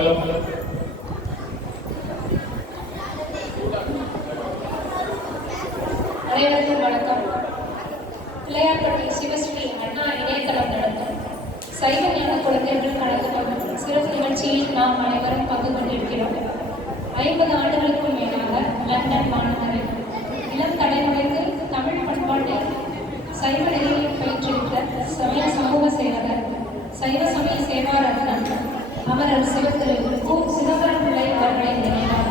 Hello. அனைவருக்கும் வணக்கம். பிள்ளையார்பட்டி சிவஸ்ரீ அண்ணா இணையதளம் நடத்தும் சைவ ஞான குழந்தைகள் கலந்து கொள்ளும் சிறப்பு நிகழ்ச்சியில் நாம் அனைவரும் பங்கு கொண்டிருக்கிறோம். 50 ஆண்டுகளுக்கும் மேலாக லண்டன் மாநகரில் இளம் தலைமுறைக்கு தமிழ் பண்பாட்டை சைவ நெறியில் பயிற்றுவித்த சமய சமூக சேவகர் சைவ சமய சேவாரத்னம் அமரர் சிவத்திரு கு. சிதம்பரம் பிள்ளை அவர்களின் நினைவாக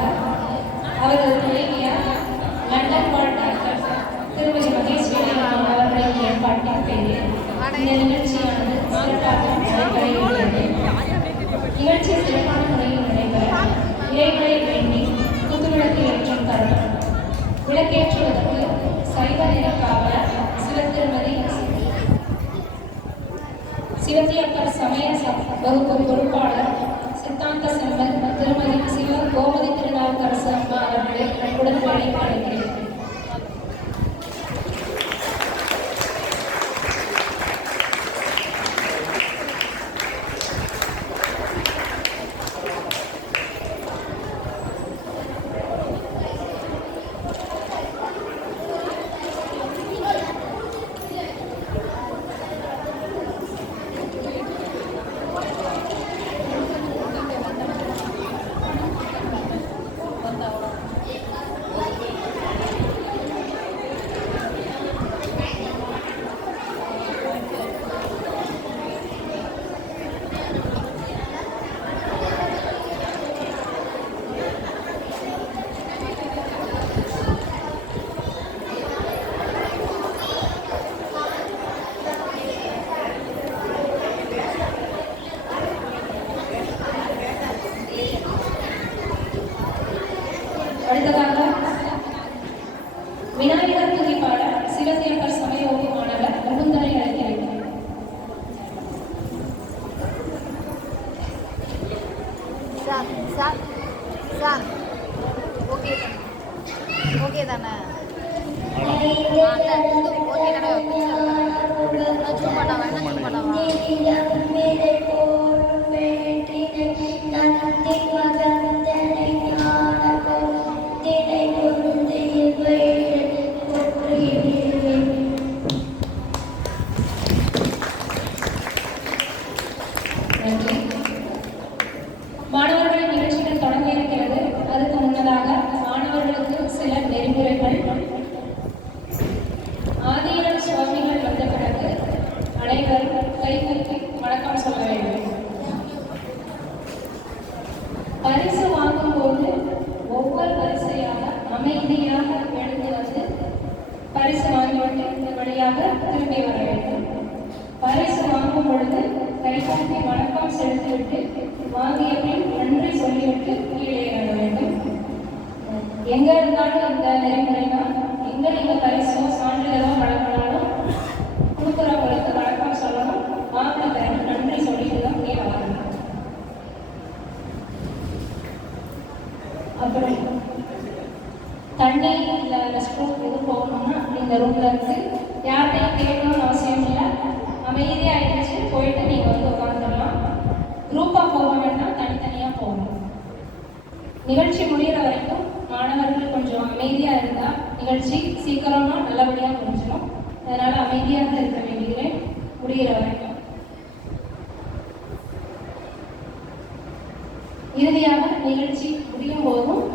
அவரது துணைவியார் லண்டன் வாழ் டாக்டர் திருமதி மகேஸ்வரி அவர்களின் ஏற்பாட்டின் பேரில் இந்த நிகழ்ச்சியானது சிறப்பாக நடைபெறுகிறது. நிகழ்ச்சி சிறப்பான முறையில் நடைபெற இறைகளை வேண்டி குத்துவிளக்கு ஏற்றும் தருணம். விளக்கேற்றுவதற்கு சைவ நிற காவலர் சிவத்திருமதி சிவத்தியப்பர் சமய வகுப்பு பொறுப்பாளர் சித்தாந்த செம்மன் திருமதி சிவ கோமதி திருநாவுக்கரசு அம்மா அவர்களை அன்புடன் அழைப்பு அளிக்கிறேன். அடுத்ததாக விநாயகர் துதிப்பாளர் சிவத்தியப்பர் சமய வகுப்பு மாணவர் முகுந்தனை அழைக்கிறேன். ஓகே தானே? மாணவர்களின் நிகழ்ச்சிகள் தொடங்க இருக்கிறது. அதுக்கு முன்னதாக மாணவர்களுக்கு சில நெறிமுறைகள். ஆதீனம் சுவாமிகள் வந்த பிறகு அனைவரும் கைகூப்பி வணக்கம் சொல்ல வேண்டும். பரிசு வாங்கும் போது ஒவ்வொரு வரிசையாக அமைதியாக எழுந்து வந்து பரிசு வாங்கிவிட்டு இந்த வழியாக திரும்பி வர வேண்டும். பரிசு வாங்கும் பொழுது கைகூப்பி வணக்கம் செலுத்திவிட்டு வாங்கிய பின் நன்றி சொல்லிவிட்டு கீழே இறங்க வேண்டும். எங்க இருந்தாலும் இந்த நெறிமுறை தான். எங்க நீங்க பரிசோ சான்றிதழோ வழங்கினாலும் கொடுக்குறவங்களுக்கு வணக்கம் சொல்லணும். வாங்கின பிறகு நன்றி சொல்லிட்டு தான் கீழே வரணும். அப்புறம் தண்ணி இல்லை ரெஸ்ட் ரூம் எதுவும் போகணும்னா இந்த ரூம்ல இருந்து யார்கிட்டையும் கேட்கணும்னு அவசியம் இல்லை. அமைதியாக இருந்துச்சு போயிட்டு நீங்கள் வந்து உட்காந்துடலாம். குரூப்பாக போக வேண்டாம், தனித்தனியாக போகணும். நிகழ்ச்சி முடிகிற வரைக்கும் மாணவர்கள் கொஞ்சம் அமைதியாக இருந்தால் நிகழ்ச்சி சீக்கிரமாக நல்லபடியாக முடிஞ்சிடும். அதனால் அமைதியாக இருக்க வேண்டுகிறேன் முடிகிற வரைக்கும். இறுதியாக நிகழ்ச்சி முடியும் போதும்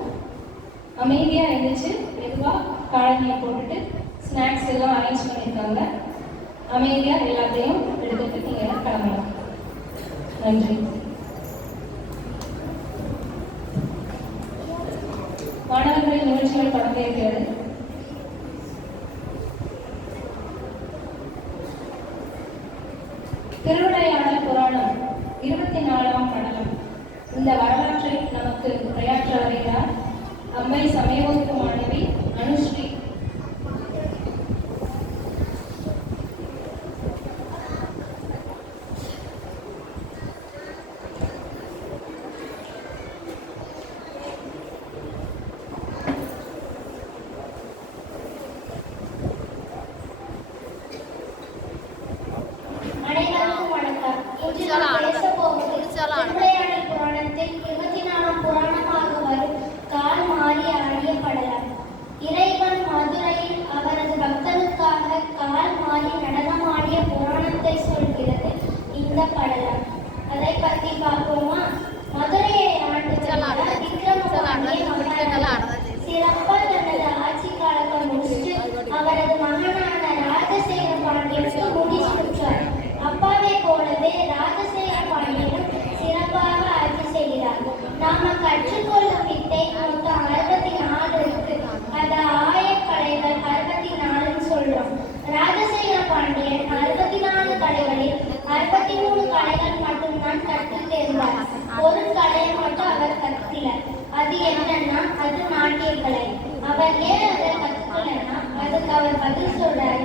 அமைதியாக இருந்துச்சு மெதுவாக காலனியை போட்டுட்டு ஸ்நாக்ஸ் எல்லாம் அரேஞ்ச் பண்ணியிருக்காங்க. அமைதியாக எல்லாத்தையும் எடுத்துட்டு நீங்கள் கிளம்பலாம். நன்றி. மாணவர்களின் நிகழ்ச்சிகள் தொடங்க இருக்கிறது. திருவிளையாடல் புராணம் 24ஆம் படலம். இந்த வரலாற்றை நமக்கு உரையாற்ற வருகிறார் அம்மை சமய வகுப்பு மாணவி அனுஸ்ரீ. அனைவருக்கும் வணக்கம். இன்று நாம் பேச போவது திருவிளையாடல் புராணத்தில் சிறப்பா தனது ஆட்சி காலத்தை முடிச்சுட்டு அவரது மகனான ராஜசேகர பாண்டியனுக்கு முடிசூட்டார். அப்பாவை போலவே ராஜசேகர பாண்டியனும் சிறப்பாக ஆட்சி செய்கிறார். நாம கற்றுக்கொள்ளும் வித்தை மொத்தம் 64 இருக்கு. அதை ஆயக்கலைகள் 64 சொல்றோம். ராஜசேகர பாண்டியன் 64 கலைகளில் 63 கலைகள் மட்டும்தான் கற்று தேர்ந்தார். ஒரு கலையை மட்டும் அவர் கற்கல. அது என்னன்னா அது நாட்டிய கலை. அவர் ஏன் அதை கற்றுக்கலன்னா அதுக்கு அவர் பதில் சொல்றாரு.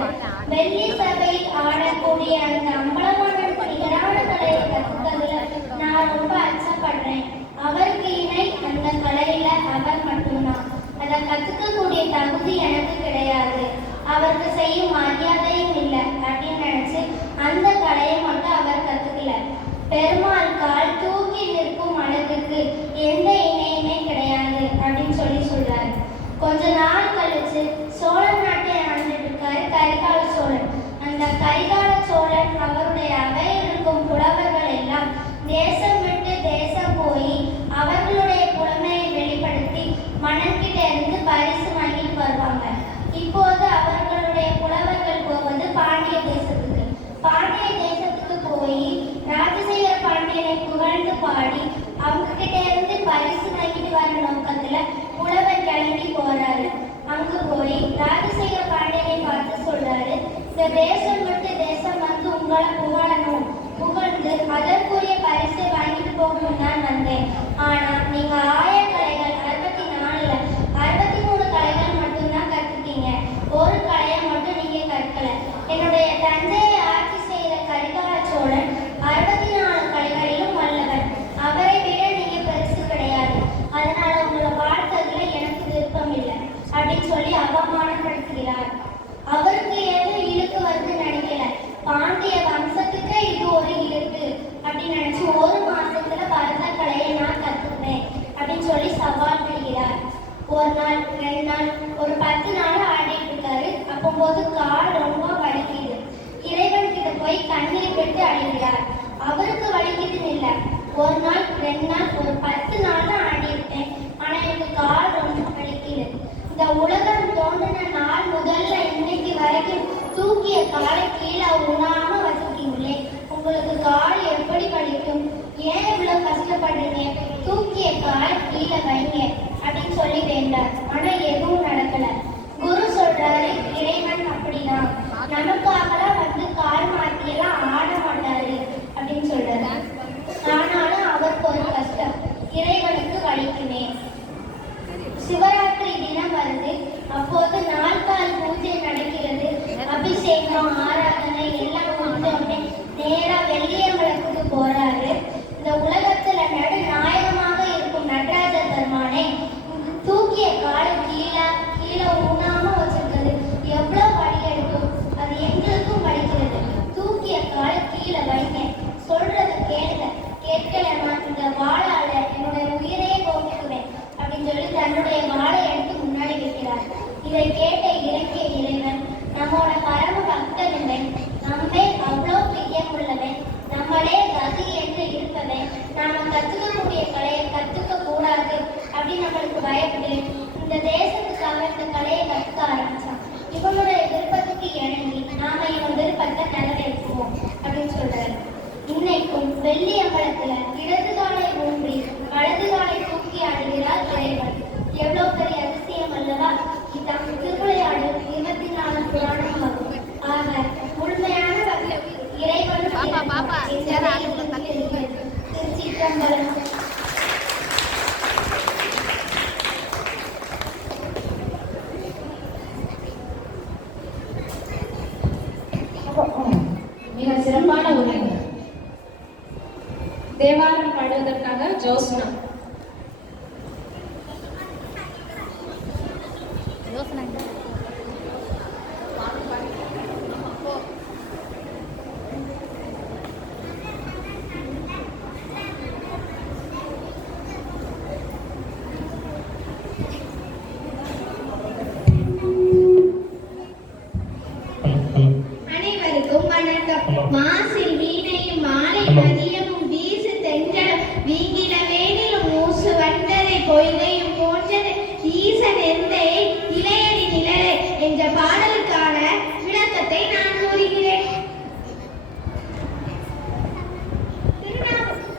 வெள்ளி சபையில் ஆடக்கூடிய அந்த அம்பலமானதுக்கு நிகரான கலையை கற்றுக்கிறதுல நான் ரொம்ப அச்சப்படுறேன். அவருக்கு இணை அந்த கலையில அவர் மட்டும்தான். அதை கற்றுக்கக்கூடிய தகுதி எனக்கு கிடையாது. அவருக்கு செய்யும் மரியாதையும் இல்லை அப்படின்னு நினைச்சு அந்த கலையை மட்டும் அவர் கற்றுக்கல. பெருமாள் கால் தூக்கி நிற்கும் அழகுக்கு எந்த இணையுமே கிடையாது அப்படின்னு சொல்றாரு. கொஞ்ச நாள் கழிச்சு சோழ நாட்டை ஆண்டுட்டு இருக்காரு கரிகால சோழன். அந்த கரிகால சோழன் அவருடைய அவையில் இருக்கும் புலவர்கள் எல்லாம் தேசம் விட்டு தேசம் போய் அவர்களுடைய புலமையை வெளிப்படுத்தி மன்னன்கிட்ட இருந்து பரிசு வாங்கிட்டு வருவாங்க. இப்போது அவர்களுடைய புலவர்கள் போவது பாண்டிய தேசத்துக்கு. பாண்டிய தேசத்துக்கு போய் ராஜசேகர பாண்டியனை புகழ்ந்து பாடி அவங்க கிட்ட இருந்து பரிசு வாங்கிட்டு வர நோக்கத்துல புலவர் கிளம்பி போறாரு. அங்க போய் ராஜசேகர பாண்டியனை பார்த்து சொல்றாரு, இந்த தேசம் விட்டு தேசம் வந்து உங்களை புகழணும், புகழ்ந்து அதற்குரிய பரிசை வாங்கிட்டு போகணும் தான் வந்தேன். ஆனா நீங்க ஆயக்கலைகள் 64ல 63 கலைகள் மட்டும்தான் கற்றுட்டீங்க. ஒரு கலையை மட்டும் நீங்க கற்கல. என்னுடைய தந்தையை ஆட்சி செய்த கரிகால சோழன் 64 கலைகளிலும் வல்லவர். அவரை விட நீங்க பெருசு கிடையாது. அதனால உங்களை வாழ்த்ததுல எனக்கு விருப்பம் இல்லை அப்படின்னு சொல்லி அவமானப்படுத்துகிறார். அவருக்கு எதுவும் இழுக்கு வந்து நினைக்கல. பாண்டிய வம்சத்துக்கு இது ஒரு இழுக்கு அப்படின்னு நினைச்சு 1 மாசத்துல பரத கலையை நான் கத்துப்பேன் அப்படின்னு சொல்லி சவால் விடுகிறார். ஒரு நாள் 2 நாள் ஒரு 10 நாள் ஆடிட்டு இருக்காரு. அப்போது கால் ரொம்ப வலிக்குது. இறைவன் கிட்ட போய் கண்ணீர் விட்டு அழுகிறார். அவருக்கு வலிக்குதுன்னு இல்லை. ஒரு நாள் 2 நாள் ஒரு 10 நாள் தான் ஆடி இருப்பேன். ஆனா எனக்கு கால் ரொம்ப வலிக்குது. இந்த உலகம் தோன்றின நாள் முதல்ல இன்னைக்கு வரைக்கும் தூக்கிய காலை கீழே உணாம வச்சுக்கீங்களே, உங்களுக்கு கால் எப்படி வலிக்கும்? ஏன் இவ்வளவு கஷ்டப்படுறீங்க? தூக்கிய காலை கீழே வைங்க அப்படின்னு சொல்லி வேண்டார். ஆனா எதுவும் நடக்கல. குரு சொல்றாரு, இறைவன் அப்படிதான், நமக்காகலாம் வந்து கால் மாத்தியெல்லாம் ஆட மாட்டாரு அப்படின்னு சொல்றாரு. ஆனாலும் அவருக்கு ஒரு கஷ்டம், இறைவனுக்கு வலிக்குமே. சிவராத்திரி தினம் வருது. அப்போது 4 கால் பூஜை நடக்கிறது. அபிஷேகம் ஆராதனை எல்லாம் முடிஞ்சோடனே நேரா வெள்ளியம்பலத்துக்கு போறாரு. இந்த உலகத்துல நடு நாயகமாக இருக்கும் நடராஜ பெருமானே, தூக்கிய காலை கீழே ஊனாம வச்சிருக்கிறது எவ்வளவு வலி எடுக்கும். அது எங்களுக்கும் வலிக்கிறது. தூக்கிய காலை கீழே வைங்க, சொல்றத கேளுங்க. கேட்கலன்னா இந்த வாழால என்னுடைய உயிரையே போக்குவேன் அப்படின்னு சொல்லி தன்னுடைய வாழை எடுத்து முன்னாடி வைக்கிறார். இதை கேட்ட இலக்கிய இறைவன், நம்மோட பரம பக்தனில்லை, நம்மே அவ்வளோ பிரியமுள்ளவன், நம்மளே கதி என்று இருப்பவன், நாம கத்துக்கக்கூடிய கலையை கத்துக்க கூடாது அப்படின்னு நம்மளுக்கு பயப்பட்டு இந்த தேசத்துக்காக இந்த கலையை கற்றுக்க ஆரம்பிச்சான். இவனுடைய விருப்பத்துக்கு இணங்கி நாம இவன் விருப்பத்தை நிறைவேற்றுவோம் அப்படின்னு சொல்றாரு. இன்னைக்கும் வெள்ளி அம்பலத்துல இடது காலை ஊன்றி வலது காலை தூக்கி ஆடுகிறார் இறைவன். எவ்வளவு பெரிய அதிசயம் அல்லவா? இதான் திருவிளையாடு 24 புராணம் ஆகும். ஆக முழுமையான இறைவனும் திருச்சிற்றம்பலம். மிக சிறப்பான உரை. தேவாரம் பாடுவதற்காக ஜோஸ்னா. அனைவருக்கும் வணக்கம். மாசில் வீணையும் மாலை மதியமும் வீசு தென்றலும் வீங்கின வேனிலும் மூசு வந்ததை பொய்கையும் போன்றது நெருந்தை இளையடி நிழலை என்ற பாடலுக்கான விளக்கத்தை நான் கூறுகிறேன்.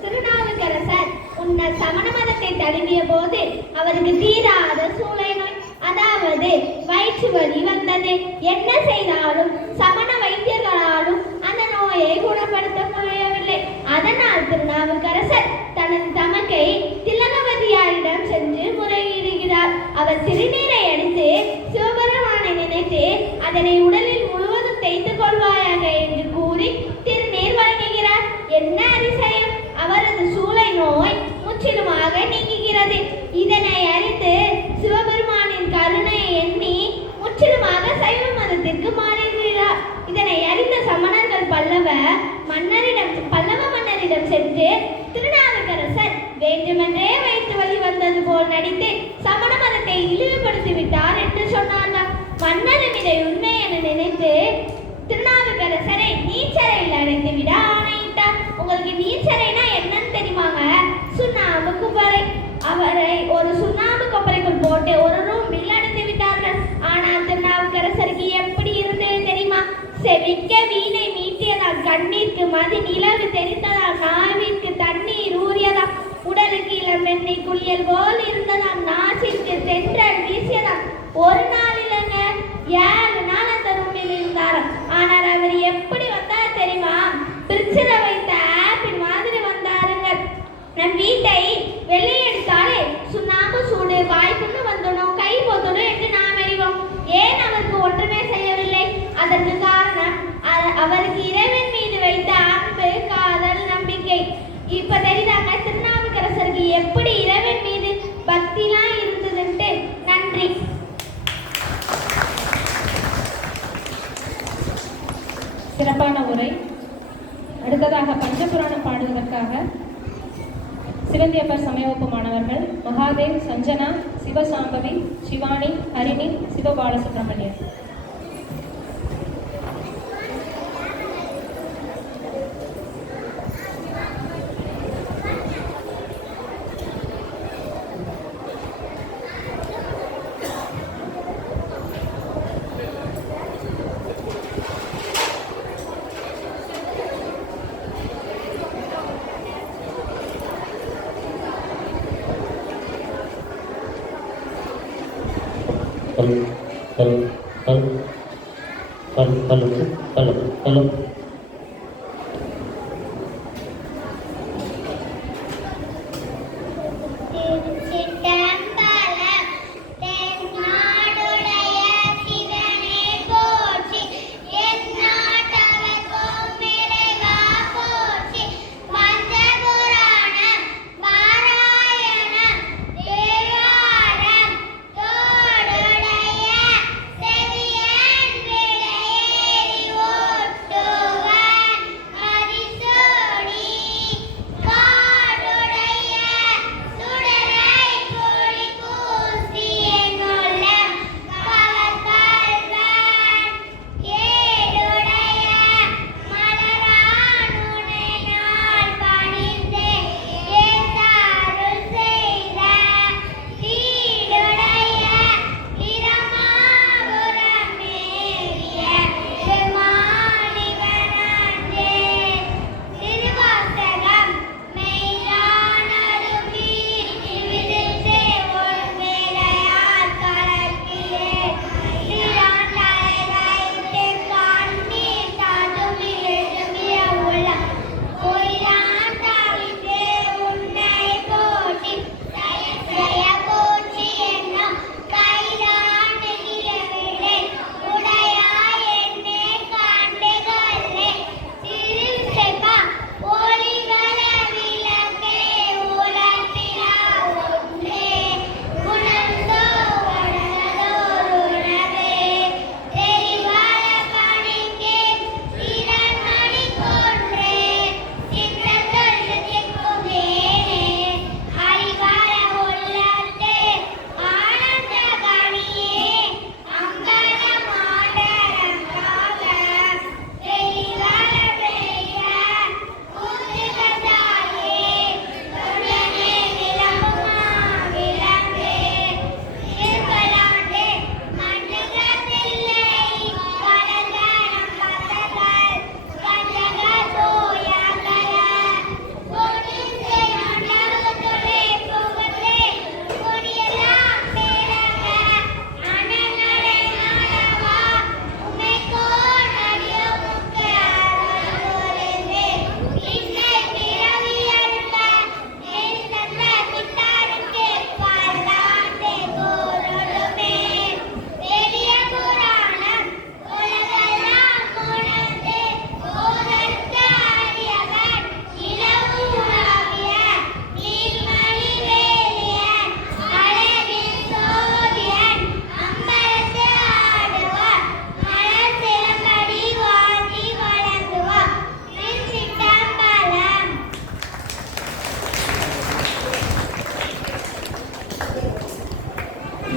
திருநாவுக்கரசர் முன்னர் சமண மதத்தை தழுவிய போது அவருக்கு தீராத சூளை நோய், அதாவது வயிற்று வலி வந்தது. என்ன செய்தாலும் சமண வைத்தியர்களாலும் அந்த நோயை குணப்படுத்த முடியவில்லை. அதனால் திருநாவுக்கரசர் தனது தமக்கை திலகவதியாரிடம் சென்று முறையிடுகிறார். அவர் திருநீரை அடித்து சிவபெருமானை நினைத்து அதனை உடலில் முழுவதும் தேய்த்து கொள்வாயாக என்று கூறி திருநீர் வழங்குகிறார். என்ன அதிசயம்! அவரது சூளை நோய் முற்றிலுமாக நீங்குகிறது. இதனை அறிந்து சிவபெருமானின் கருணையை எண்ணி முற்றிலுமாக சைவ மதத்திற்கு மாறுகிறார். இதனை அறிந்த சமணர்கள் பல்லவ மன்னரிடம் சென்று திருநாவுக்கரசர் வேண்டுமென்றே வயிற்று வலி வந்தது போல் நடித்து சமண மதத்தை இழிவுபடுத்தி விட்டார் என்று சொன்னார்கள். மன்னரும் இதை உண்மை என நினைத்து திருநாவுக்கரசரை நீச்சரையில் அடைத்து விட ஆணையிட்டார். உங்களுக்கு நீச்சரைனா என்னன்னு தெரியுமாங்க? சுண்ணாம்பு குப்பரை. அவரை ஒரு சுண்ணாம்பு கொப்பரைக்குள் போட்டு ஒரு ரூமில் அடைத்து விட்டார்கள். ஆனால் திருநாவுக்கரசருக்கு எப்படி இருந்தது தெரியுமா? செவிக்க வீணை மீட்டியதால், கண்ணீருக்கு மதி நிலவு தெரிந்ததால், நாவிற்கு தண்ணீர் ஊறியதால், உடலுக்கு இளம் வெண்ணெய் குளியல் போல் இருந்ததால், நாசிற்கு தென்றல் வீசியதால், ஒரு நாள் இல்லைங்க 7 நாள் அந்த ரூமில் இருந்தார். ஆனால் அவர் எப்படி வந்தார் தெரியுமா? பிரிட்ஜில் வைத்த ஆப்பிள் மாதிரி வந்தாருங்க. நம் வீட்டை வெளியெடுத்தாலே சுண்ணாம்பு சூடு, வாய்ப்புன்னு வந்துடும், கை போத்தணும் என்று நாம் அறிவோம். ஏன் அவருக்கு ஒன்றுமே செய்யவில்லை? அதற்கு காரணம் அவருக்கு இறைவன் மீது வைத்த அன்பு, காதல், நம்பிக்கை. இப்ப தெரியுதாங்க திருநாவுக்கரசருக்கு எப்படி இறைவன் மீது பக்திலாம் இருந்ததுன்ட்டு. நன்றி. சிறப்பான உரை. அடுத்ததாக பஞ்சபுராணம் பாடுவதற்காக சிவந்தியப்பர் சமயவகுப்பு மாணவர்கள் மகாதேவ், சஞ்சனா, சிவசாம்பவி, சிவானி, ஹரிணி, சிவபாலசுப்ரமணியன். Hello. செவியன் விடையேறி ஓட்டு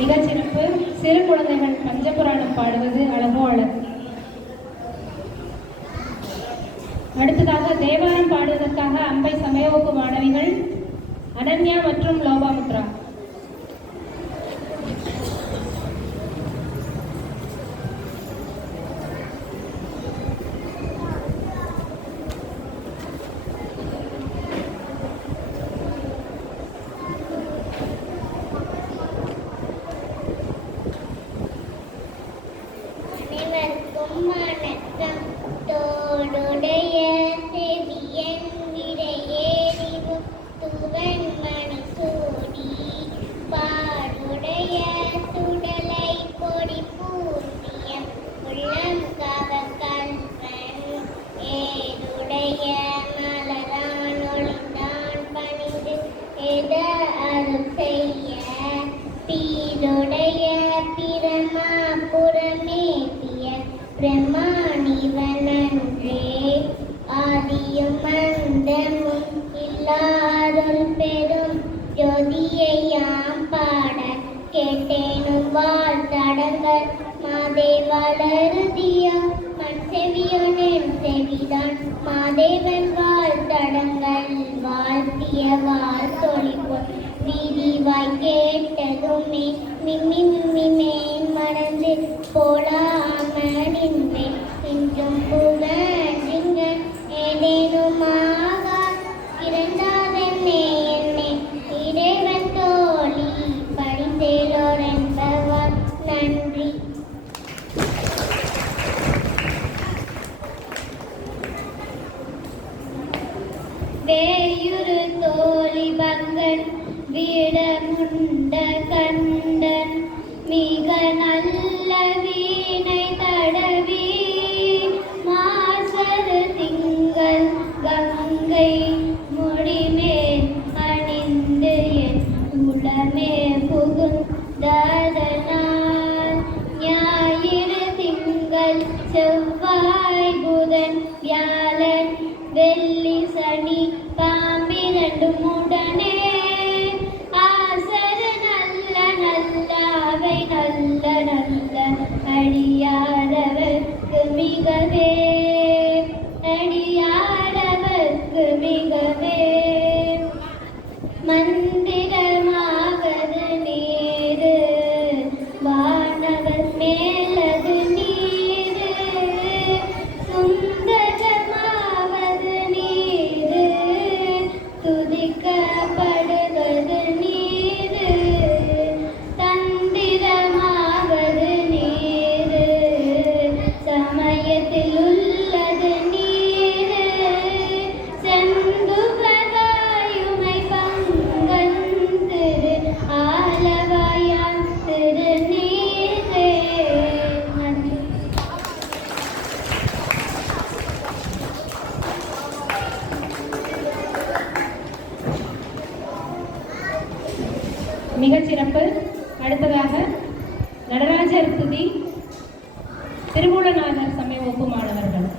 மிகச்சிறப்பு. சிறு குழந்தைகள் பஞ்சபுராணம் பாடுவது அழகோ அழகு. அடுத்ததாக தேவாரம் பாடுவதற்காக அம்பை சமயவகுப்பு மாணவிகள் அனன்யா மற்றும் லோபாமுத்ரா. பிரமாணிவனன்றே ஆதியும் அந்தமும் இல்லாதொரு பெரும் ஜோதியையாம் பாட கேட்டேனும் வாழ்த்தடங்கள் மாதே வளருதியோ மண் செவியோனென் செவிதான் மாதேவன் வாழ்த்தடங்கள் வாழ்த்திய வாழ்த்தொழிப்போம் வீதிவாய் கேட்டதுமே மிம்மிம்மிமே மறந்து போலாமனின்றே இன்றும் புகழ்கின்ற ஏதேனுமாக இருந்தாதென்னே என்னை இறைவன் தோழி படித்தேலோர் என்பவர் நன்றி. வேயுரு தோழி பங்கன் வீடமுண்ட கண்டன் மிக நல்ல வீணை தடவி மாசரு திங்கள் கங்கை முடிமேல் அணிந்து என் உளமே புகுந்ததனால் ஞாயிறு திங்கள் செவ்வாய் புதன் வியாழன் வெள்ளி சனி பாம்பிரண்டும் உடனே ஆசரு நல்ல நல்ல அவை நல்ல நல்ல அடியாரவர்க்கு மிகவே அடியாரவர்க்கு மிகவே மந்திரமாவது நீரு வானவர் மேலது நீரு சுந்தரமாவது நீரு துதிக்கப்படுவது நீரு தந்திரமாவது நீரு சமயத்தில் உள்ளது நீரு செந்துகதாயுமை பங்கன் திரு ஆலவாயான் திரு நீரே. நன்றி. மிகச்சிறப்பு. அடுத்ததாக நடராஜர் துதி திருமூலநாதர் சமயவகுப்பு மாணவர்கள்.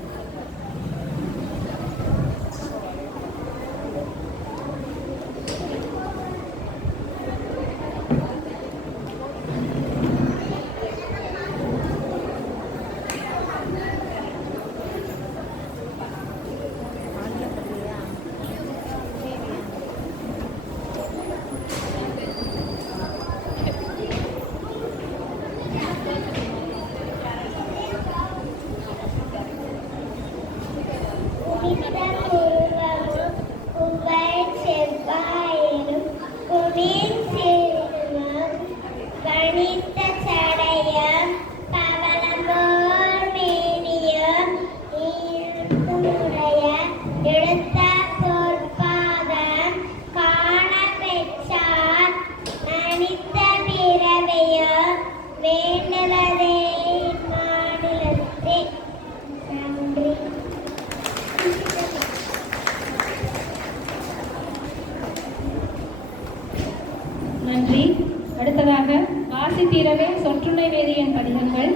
நன்றி. அடுத்ததாக ஆசி தீரவே சொற்றுணை வேதியன் பதிகங்கள்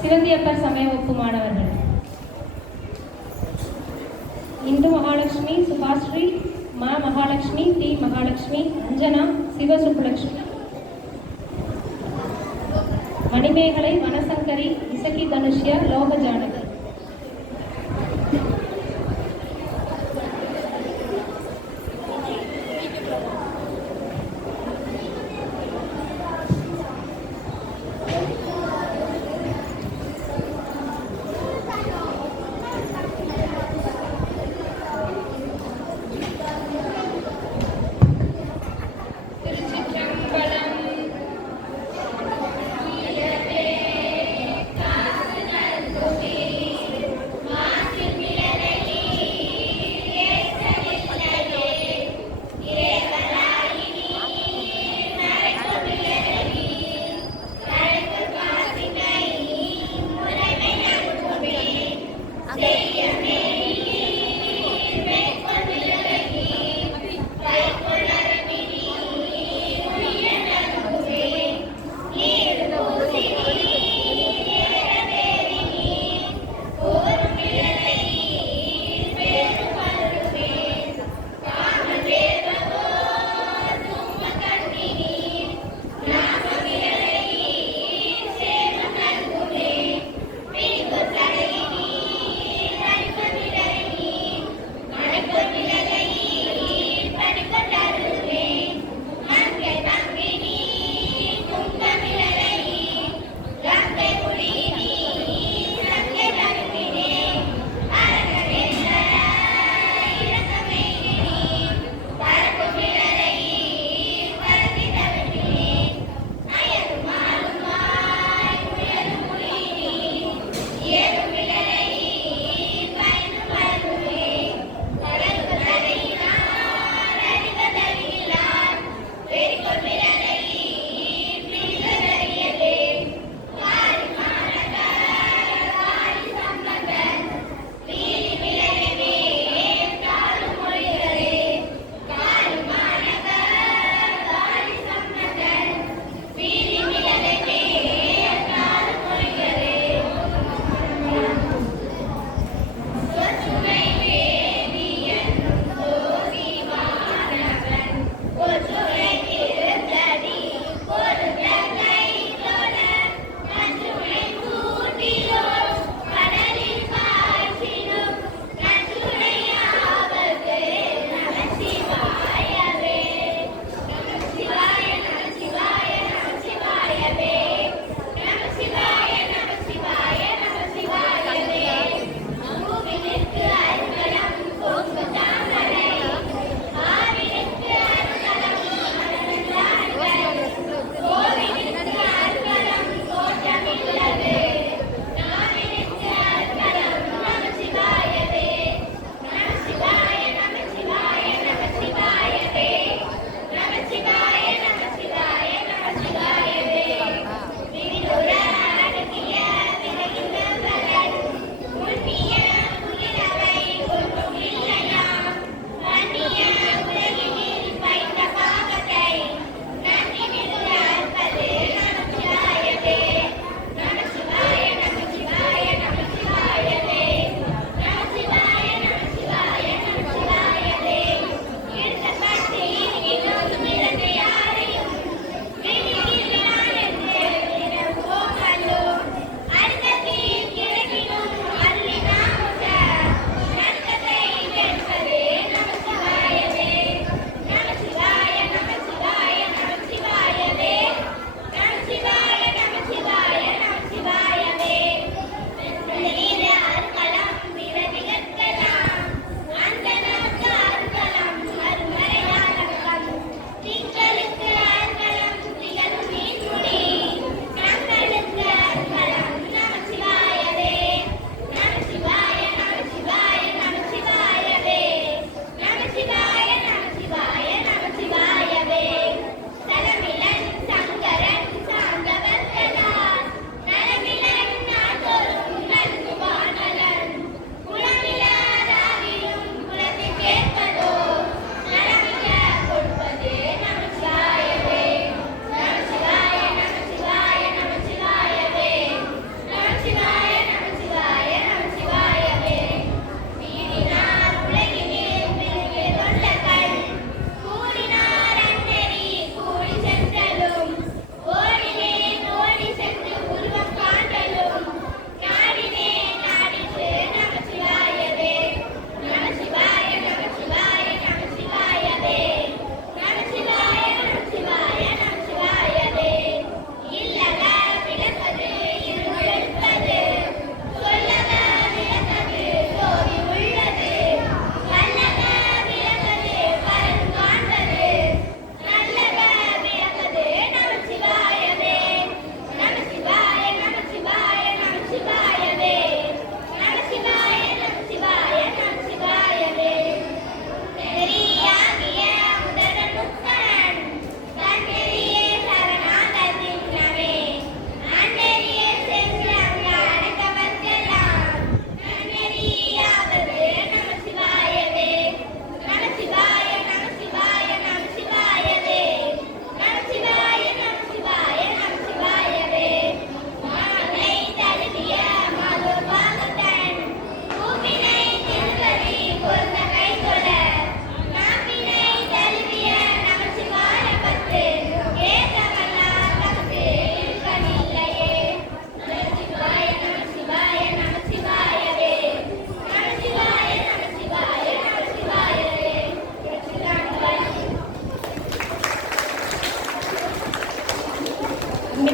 சிவந்தியப்பர் சமயவகுப்பு மாணவர்கள். இந்து மகாலட்சுமி, சுபாஸ்ரீ, மா மகாலட்சுமி, டி மகாலட்சுமி, அஞ்சனா, சிவசுப்புலட்சுமி. மணிமேகலை, வனசங்கரி, இசக்கி தனுஷ்யா, லோக ஜானகி. திருச்சிற்றம்பலம்.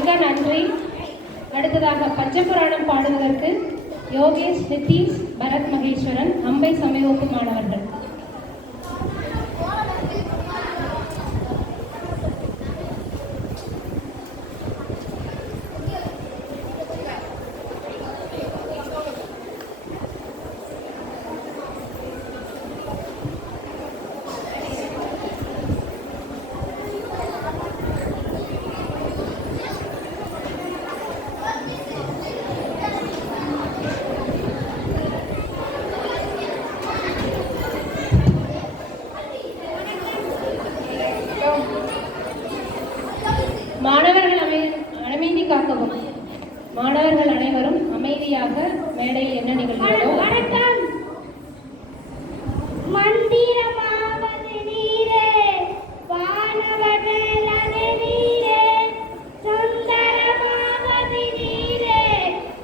மிக்க நன்றி. அடுத்ததாக பஞ்சபுராணம் பாடுவதற்கு யோகேஷ், நிதீஷ், பரத் மகேஸ்வரன், அம்பை சமயவகுப்பு மாணவர்கள். அமைதி காக்கவும். மாணவர்கள் அனைவரும் அமைதியாக மேடையில் என்ன நிகழ்கிறதோ. வணக்கம். மந்திரமாவது நீரே, வானவர்கள் அது நீரே, சுந்தரமாவது நீரே,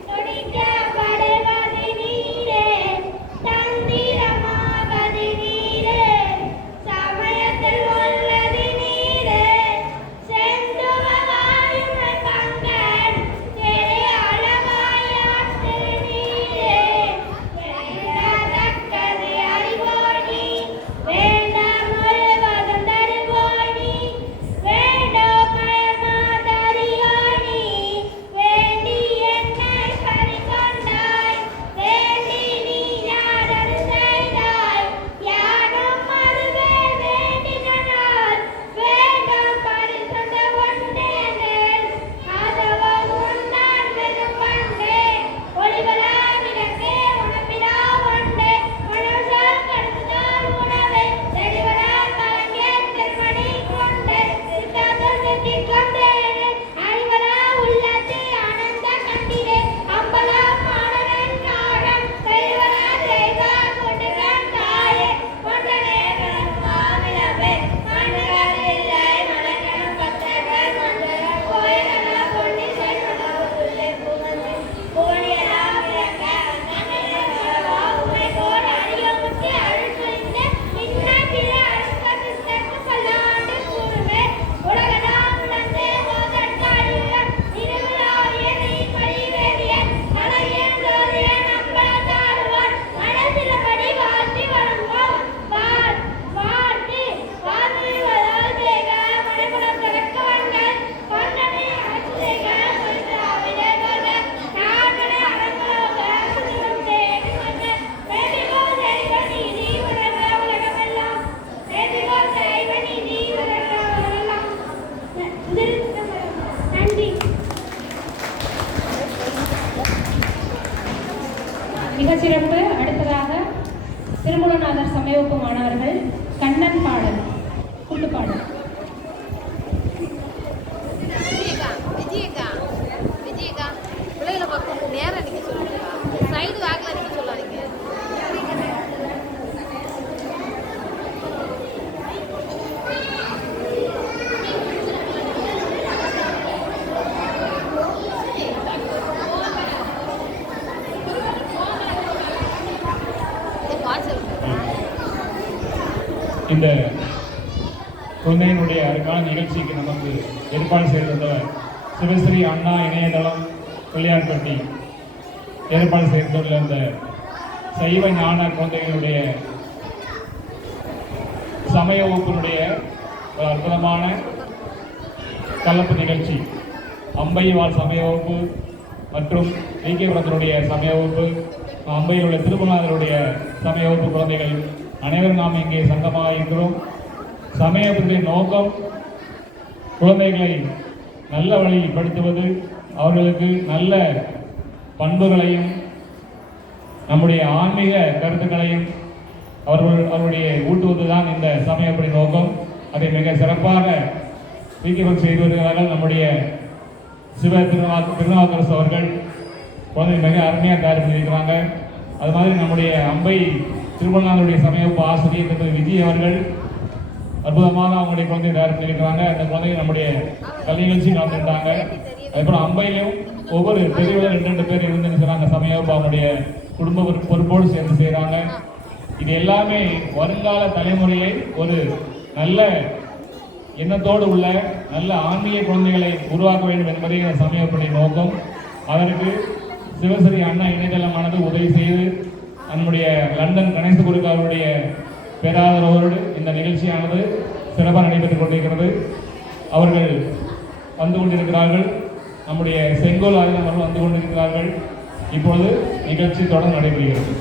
துடிக்கப்படுவது நீரே, தந்திரமாவது நீரே, சமயத்தில் உள்ளது நீரே, மிக சிறப்பு. அடுத்ததாக திருமூலநாதர் சமயவகுப்பு மாணவர்கள் கண்ணன் பாடல், கூட்டு பாடல். பிள்ளைகளை பார்த்து நேரம் நீங்க சொல்லுங்க, சைடு வாக்கில் நீங்க சொல்லாதீங்க. இந்த குழந்தையினுடைய அருக்கான நிகழ்ச்சிக்கு நமக்கு ஏற்பாடு செய்திருந்தவர் சிவஸ்ரீ அண்ணா இணையதளம் பிள்ளையார்பட்டி ஏற்பாடு செய்துள்ள இந்த சைவ ஞான குழந்தைகளுடைய சமய வகுப்பினுடைய ஒரு அற்புதமான கலப்பு நிகழ்ச்சி. அம்பைவாழ் சமய வகுப்பு மற்றும் வீக்கேபுரத்தினுடைய சமய வகுப்பு, அம்பையில் உள்ள திருமணாதருடைய சமய வகுப்பு குழந்தைகள் அனைவரும் நாம் இங்கே சங்கமாக இருக்கிறோம். சமயத்தினுடைய நோக்கம் குழந்தைகளை நல்ல வழியில் படுத்துவது, அவர்களுக்கு நல்ல பண்புகளையும் நம்முடைய ஆன்மீக கருத்துக்களையும் அவருடைய ஊட்டுவதுதான் இந்த சமயப்படி நோக்கம். அதை மிக சிறப்பாக வீக்கபம் செய்து வருகிறார்கள் நம்முடைய சிவ திருநாவுக்கரசு அவர்கள். குழந்தை மிக அருமையாக தயார் பண்ணியிருக்கிறாங்க. அது மாதிரி நம்முடைய அம்பை திருமணாவுடைய சமயப்பு ஆசிரியர் திரு விஜய் அவர்கள் அற்புதமாக அவங்களுடைய குழந்தையை தயார் பண்ணியிருக்கிறாங்க. அந்த குழந்தைங்க நம்முடைய கல்வி நிகழ்ச்சி நடந்துட்டாங்க. அதுக்கப்புறம் அம்பையிலும் ஒவ்வொரு பெரியவர்கள் 2 பேர் இருந்து செய்கிறாங்க. சமயப்பு அவங்களுடைய குடும்ப பொறுப்போடு சேர்ந்து செய்கிறாங்க. இது எல்லாமே வருங்கால தலைமுறையை ஒரு நல்ல எண்ணத்தோடு உள்ள நல்ல ஆன்மீக குழந்தைகளை உருவாக்க வேண்டும் என்பதே இந்த சமயப்படி நோக்கம். அதற்கு சிவஸ்ரீ அண்ணா இணையதளமானது உதவி செய்து நம்முடைய லண்டன் கணேசகுருக்கு அவருடைய பேராதரவோடு இந்த நிகழ்ச்சியானது சிறப்பாக நடைபெற்றுக் கொண்டிருக்கிறது. அவர்கள் வந்து கொண்டிருக்கிறார்கள். நம்முடைய செங்கோல் ஆயுதம் அவர்கள் வந்து கொண்டிருக்கிறார்கள். இப்பொழுது நிகழ்ச்சி தொடர்ந்து நடைபெறுகிறது.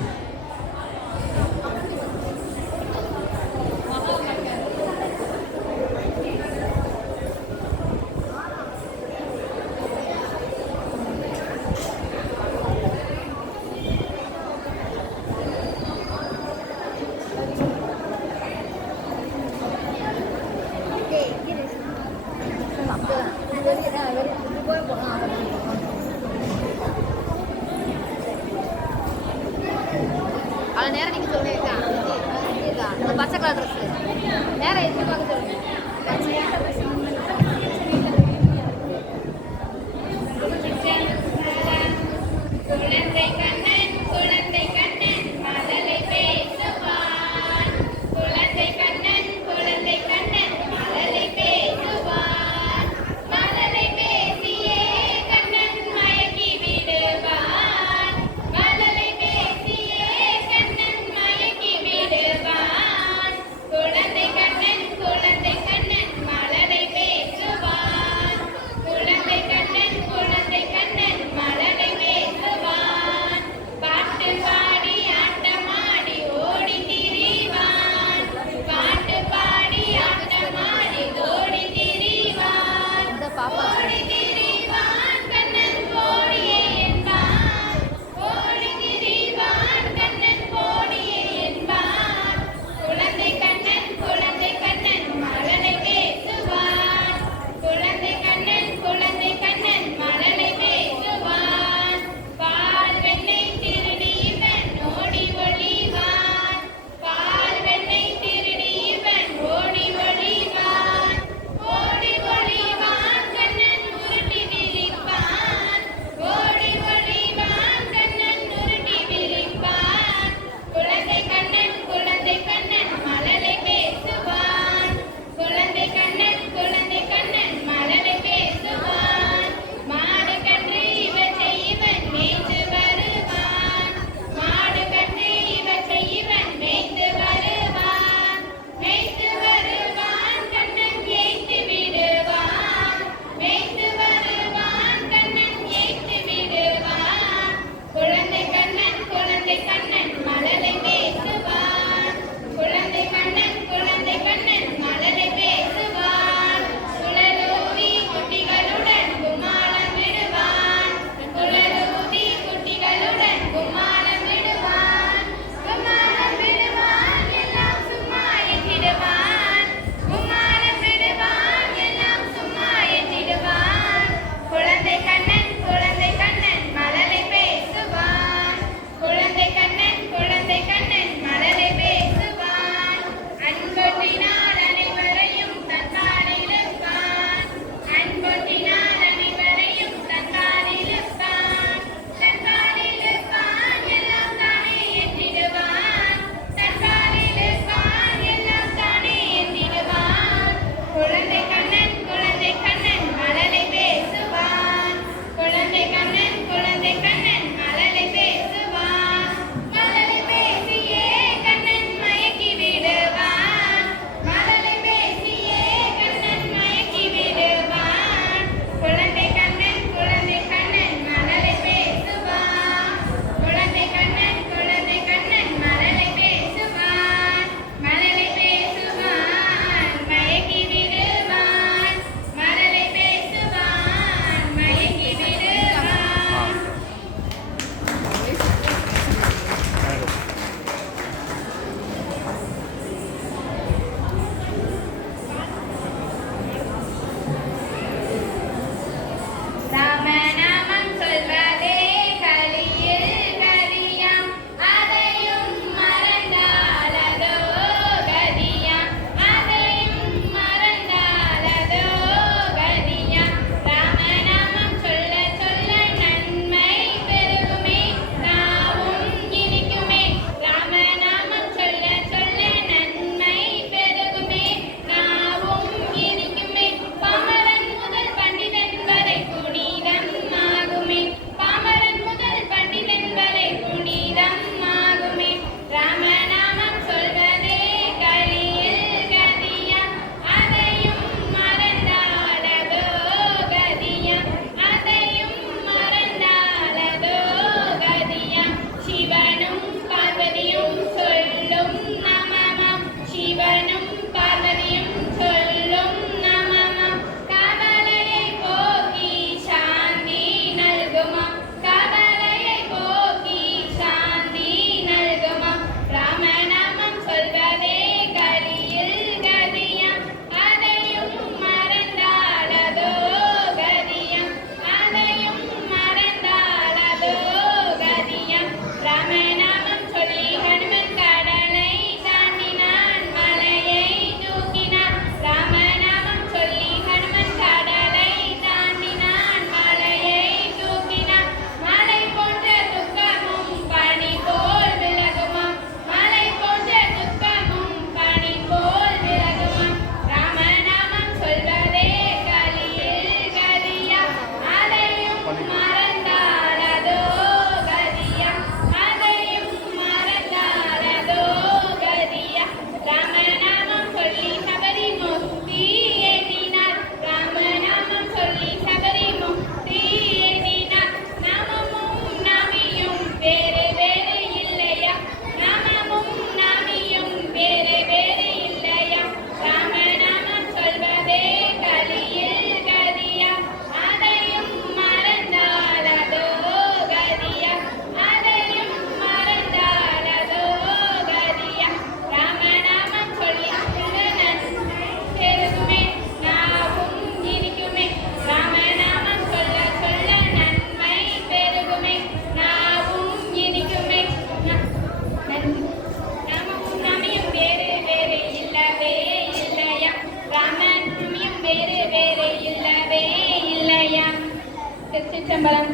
திருச்சிற்றம்பலம்.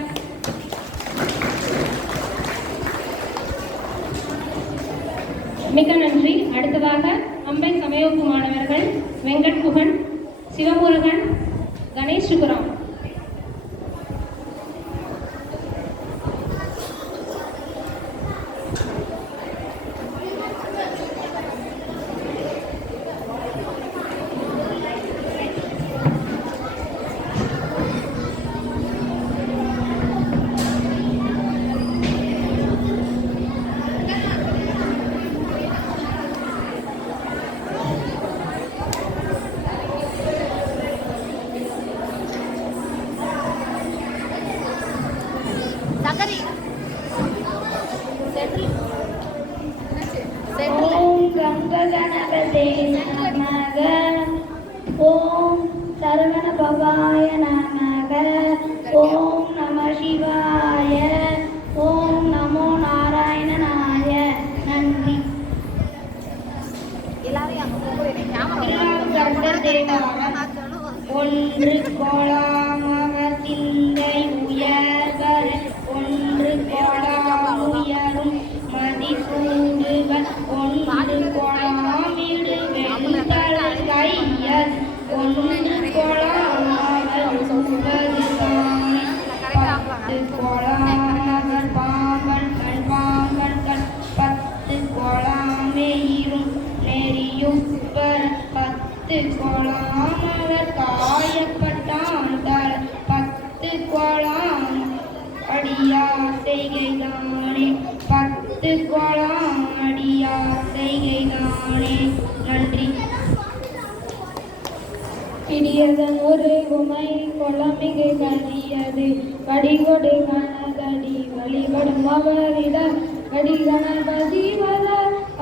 மிக்க நன்றி. அடுத்ததாக அம்பை சமயப்பு மாணவர்கள் வெங்கட் குகன், சிவமுருகன், கணேஷ் சுகுராம். சங்கரி ஓம் கங்கணபதே நமக. ஓம் சரவண பவாய நமக. ஓம் நம சிவாய. ஓம் நமோ நாராயணனாய. நன்றி. எல்லாரையும் அங்க ஒன்று கோலாமவர் சிந்தை உயர்வர். ஒன்று கோலாம் உயரும் மதிசூடுவர். ஒன்று கோலாமிடு வெண்தலை கையர். ஒன்று கோலாமவர் உண்பது தானே. பத்து கோலாமவர் பாம்பன்கள் பாம்பன்கள். பத்து கோலாமெயிரும் நெறியுப்பர். பத்து கோலாமவர் காயப்பட்டான். பத்து கோலாம் அடியார் செய்கைதானே. பத்து கோலாம் அடியார் செய்கைதானே. நன்றி. பிடியதன் ஒரு உமை கொளமிகு கதியது. கடிகொடு கணதடி வழிபடும் அவரிடம். கடி கணபதி வர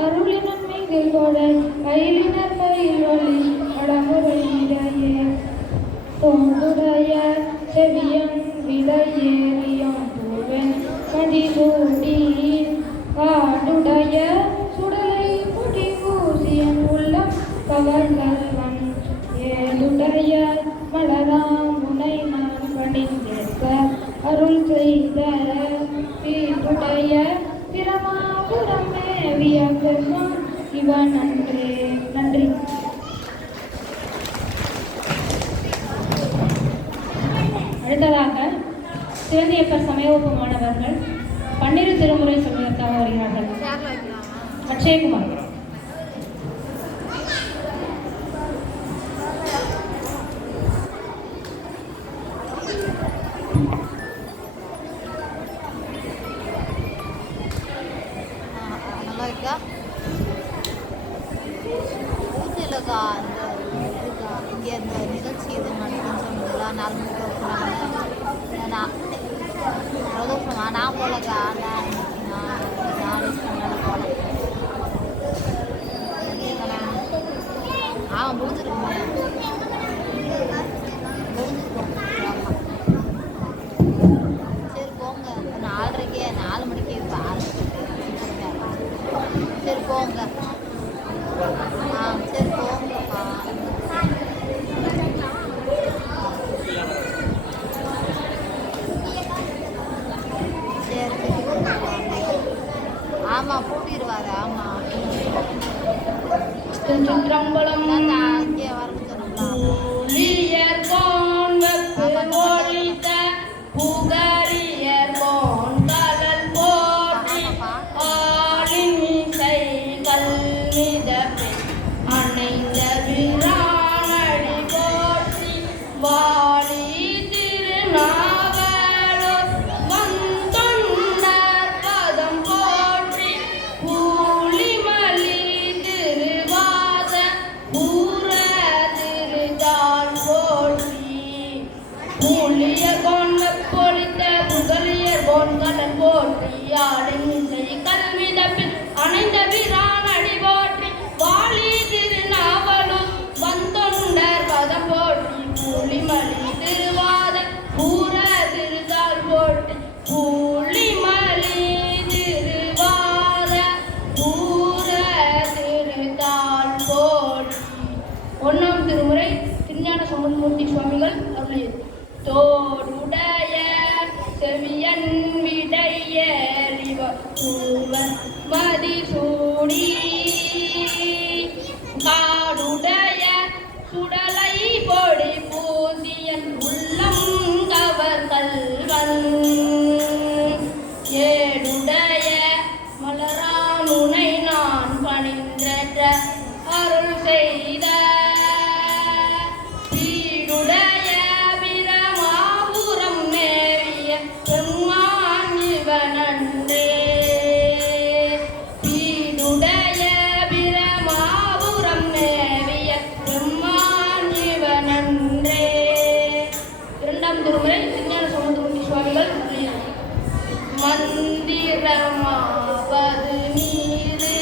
அருளினம் மிகு கொடை. கையிலினர் மயில் ஒளி வடமுறையிடையே. தோண்டுடைய செவியன் விடையேறியான் பூவன் கடிசூடி. காடுடைய சுடலை முடி பூசியன் உள்ளம் கவர்கல்வன். ஏதுடைய மலராம் முனை நான் பணிந்தேற்க அருள் செய்த. வீட்டுடைய பிரமாபுரம் மேவிய பெருமான் இவன் நன்றே. நன்றி. அடுத்ததாக சிவந்தியப்பர் சமயவகுப்பு மாணவர்கள் பன்னிரு திருமுறை சொல்வதற்காக வருகிறார்கள். அக்ஷயகுமார். நல்லா இருக்கா பூஜையிலக்கா அந்த இருக்கா இங்கே இந்த நிகழ்ச்சி இது நடக்குன்னு சொன்னீங்களா 4 மணிக்கு நான் பிரதோஷமா நான் போலக்கா நான் போல முடிஞ்சிருக்குங்க சரி போங்க 4:30 4 மணிக்கு சரி போங்க. சரி போங்கப்பா. சரி ஆமாம் பூட்டிடுவாரு. ஆமாம் திருச்சிற்றம்பலம். அங்கே வரணும் ஒழித்த புகழியர் கடல் போற்றி. ஆளிமிசை கல்மிதப்பை அணைந்த விரானடி போற்றி. வாழி திருநாவலூர் வந்தொண்டர் பதம் போற்றி. பூலிமலி திருவாத பூர திருதாள் போற்றி. பூலியர் கொண்ட பொழித்த புகழியர் கடல் போற்றி. ஆளிமிசை கல்மிதப்பில் அணைந்த விரானடி போற்றி. வாழி திருநாவலூர் வந்தொண்டர் பதம் போற்றி. பூலிமலி திருவாத பூர திருதாள் போற்றி. பூலிமலி திருவாத பூர திருதாள் போற்றி. 1ஆம் திருமுறை திருஞான சம்பந்தமூர்த்தி சுவாமிகள் அருளியது. தோடுடைய வேள்வியன் விடையறிவ மதிசூடி காடுடைய சுடலை பொடி பூசியன் உள்ளம் கவர் கல்வன் ஏடுடைய மலரானுனை நான் பணிந்த அருள் செய்த வீடுடைய பிரமாபுரம் மேவிய பெருமான் இவனன்றே வீடுடைய பிரமாபுரம் மேவிய பெருமான் இவனன்றே. இரண்டாம் திருமுறை விஞ்ஞான சமுத்திரமூர்த்தி சுவாமிகள் மந்திரமாவது நீரு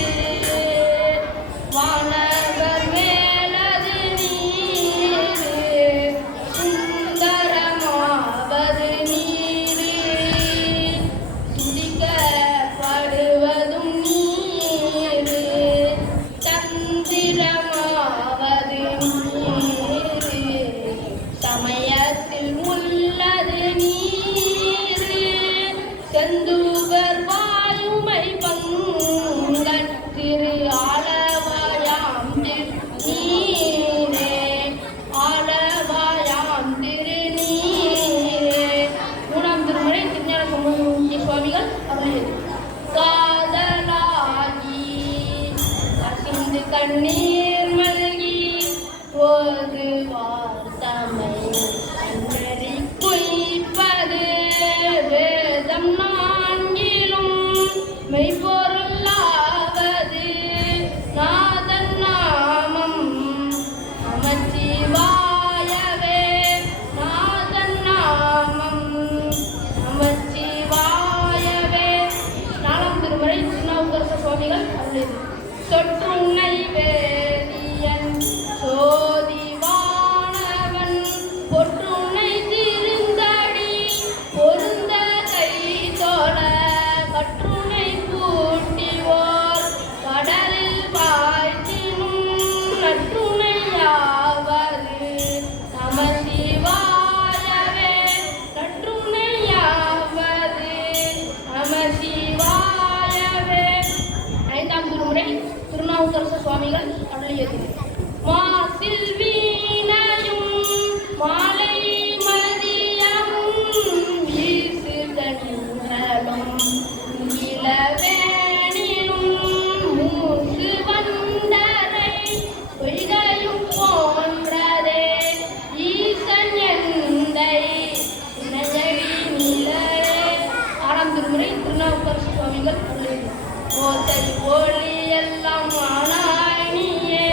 வானவர் மேலது நீரு சுந்தரமாவது நீரு துதிக்கப்படுவதும் நீரு தந்திரமாவது நீரு சமயத்தில் உள்ளது நீரு செந்துவர் வாயுமை பங்கன் திரு ஆலவாயாம் நீரே ஆலவாயாம் திரு நீரே. மூணாம் திருமுறை திருஞான சம்பந்தமூர்த்தி சுவாமிகள் அருளியது. காதலாகி கசிந்து கண்ணீர் மல்கி போது வார்த்தமை கண்ணறி குய்ப்பது வேதம் நான்கிலும் மெய்ப்பொருளாவது நாதன் நாமம் நமச்சிவாயவே நாதன் நாமம் நமச்சிவாயவே. நாலாம் திருமுறை திருநாவுக்கரச சுவாமிகள் அருளியது. சொற்றுண்ணை வேதியன் சோதிவானவன் பொற்றுண்ணை திருந்தடி பொருந்த கை தோழ கற்றுணை கூட்டிவோர் கடலில் வாழ்த்தினும் நற்றுணையாவது நமசிவாயவே நற்றுணையாவது நமசிவாயவே. ஐந்தாம் திருமுறை திருநாவுக்கரச சுவாமிகள் அருளியது. மாசில் வீணையும் மாலை மதியமும் வீசு தன்றலும் இளவேணிலும் மூசு வந்தரை பொய்கையும் போன்றதே ஈசன் எந்தை இணையடி நிலையே. ஆறாம் திருமுறை திருநாவுக்கரசு சுவாமிகள் அருளியது. ஓசை ஒளி எல்லாம் ஆனாய் நீயே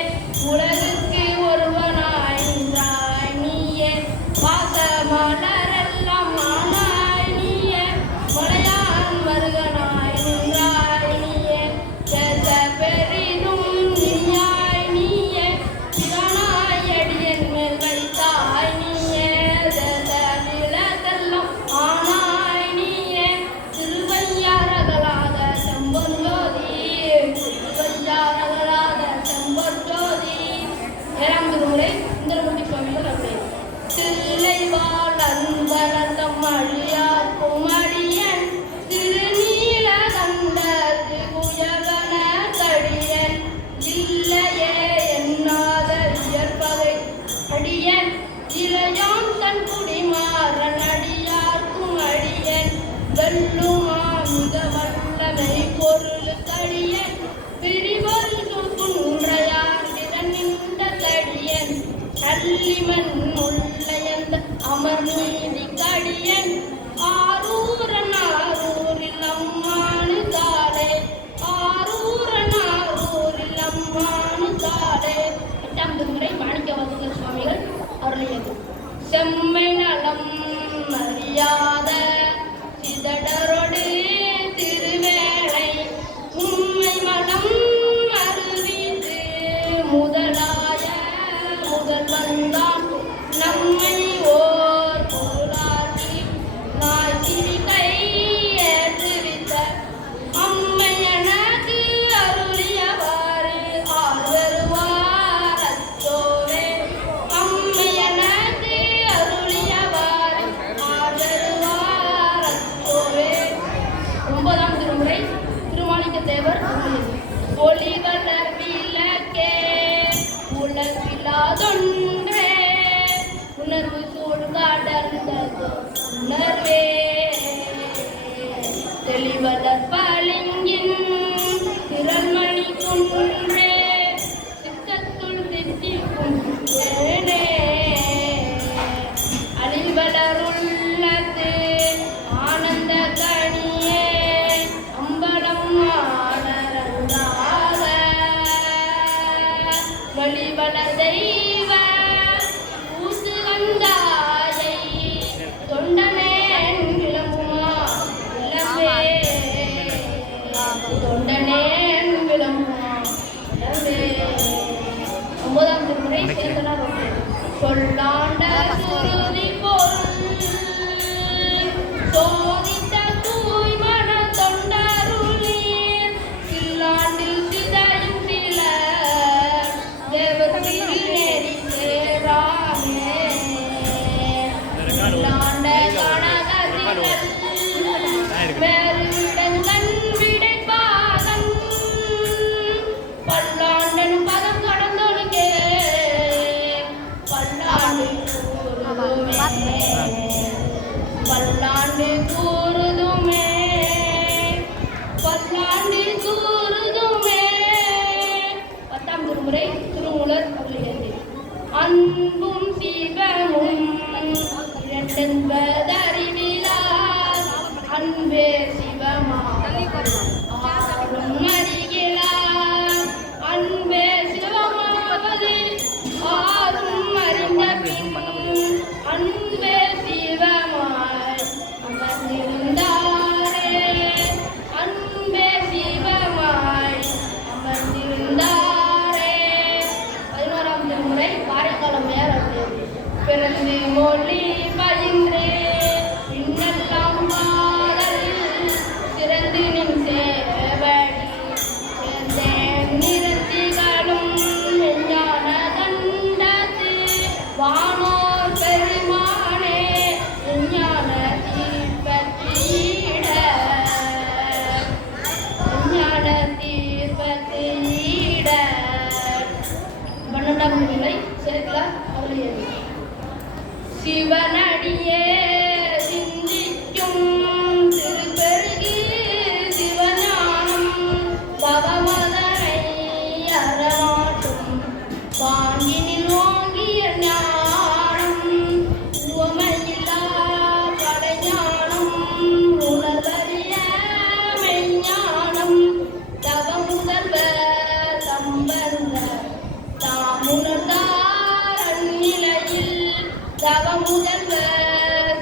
உலகுக்கு ஒருவனாய் நின்றாய் நீயே வாசமலரெல்லாம் ஆனாய் நீயே மலையான் மருகனாய் நின்றாய் நீயே தேச பெரிதும் நீயாய் நீயே சிவனாய் அடியன் மேல் வைத்தாய் நீயே தேச நிலத்தெல்லாம் ஆனாய் நீயே திருவையாரகளாக செம்பொஞ்சோதி திருவையாரகளாக செம்பொஞ்சோதி. ஏழாம் திருமுறை சுந்தரமூர்த்தி சுவாமிகள் அருளியது. தில்லைவாழ் வரதம் அழியார்க்கும் அடியன் திருநீலகண்ட திகுயவன கடியன் இல்லையே என்னாத இயற்பகை அடியன் இளையான் தன் குடிமாறன் அடியார்க்கும் அடியன் வெல்லுமா மிக வல்லமை பொருளுக்கடியன் பிரிவொரு குன்றையார் நின்ற கடியன் அல்லிமன் முள்ளையந்த அமர் நீதி கடியன் ஆரூரன் ஆரூரில் அம்மானு காலே ஆரூரன் ஆரூரில் அம்மானு காலே. எட்டாம் திருமுறை மாணிக்கவாசகர் சுவாமிகள் அருளியது. செம்மை நலம் அறியாத சிதடரொடு திருவேளை உண்மை மனம் அறிவித்து முதலாய முதல்வந்தான் நம்மை ஓர் பொருளாக்கி நாய் சிரிக்கை ஏற்றுவித்த அம்மை எனக்கு அருளியவாறு ஆதருவார் அச்சோவே அம்மை எனக்கு அருளிய பல்லாண்டு கூறுதுமே பல்லாண்டு கூறுதுமே. 10ஆம் திருமுறை திருமூலர் அருளியது. அன்பும் சிவமும் இரண்டென்பதறிவிலார் அன்பே சிவமாறும் அறிகிறார். அன்பே சிவமாவது ஆறும் அறிந்த பின் அன்பே சிவமாய் அமர்ந்திருந்தாரே. அன்பே சிவமாய் அமர்ந்திருந்தாரே. 11ஆம் திருமுறை காரைக்காலமையார் அருளியது. பிறந்து மொழி பயின்றே பின்னெல்லாம் காதலில் சிறந்து நின் சேவடி சேர்ந்தேன் நிறத்திகளும் ஞான தண்டத்து வானோர் பெருமானே ஞான தீர்ப்பத்தீட ஞான தீர்ப்பத்தீட. 12ஆம் திருமுறை சேர்க்கலார் அருளியது. சிவனடியே சிந்திக்கும் திருப்பெருகி சிவஞானம் பகவதனை அறமாற்றும் பாங்கினில் ஓங்கிய ஞானம் உவமையில்லா கலைஞானம் உணர்வறிய மெய்ஞானம் தவமுதல்வ சம்பந்த தாமுணர்ந்தார் அந்நிலையில் தவமுதல்வ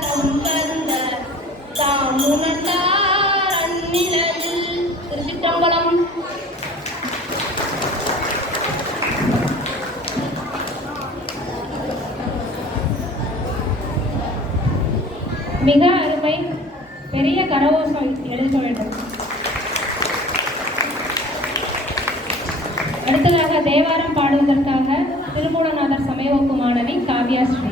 சம்பந்த தாமுணர்ந்தார் அந்நிலையில். திருச்சிற்றம்பலம். மிக அருமை. பெரிய கரகோஷம் எழுத வேண்டும். அடுத்ததாக தேவாரம் பாடுவதற்காக திருமூலநாதர் சமயவகுப்பு மாணவி காவ்யா ஸ்ரீ.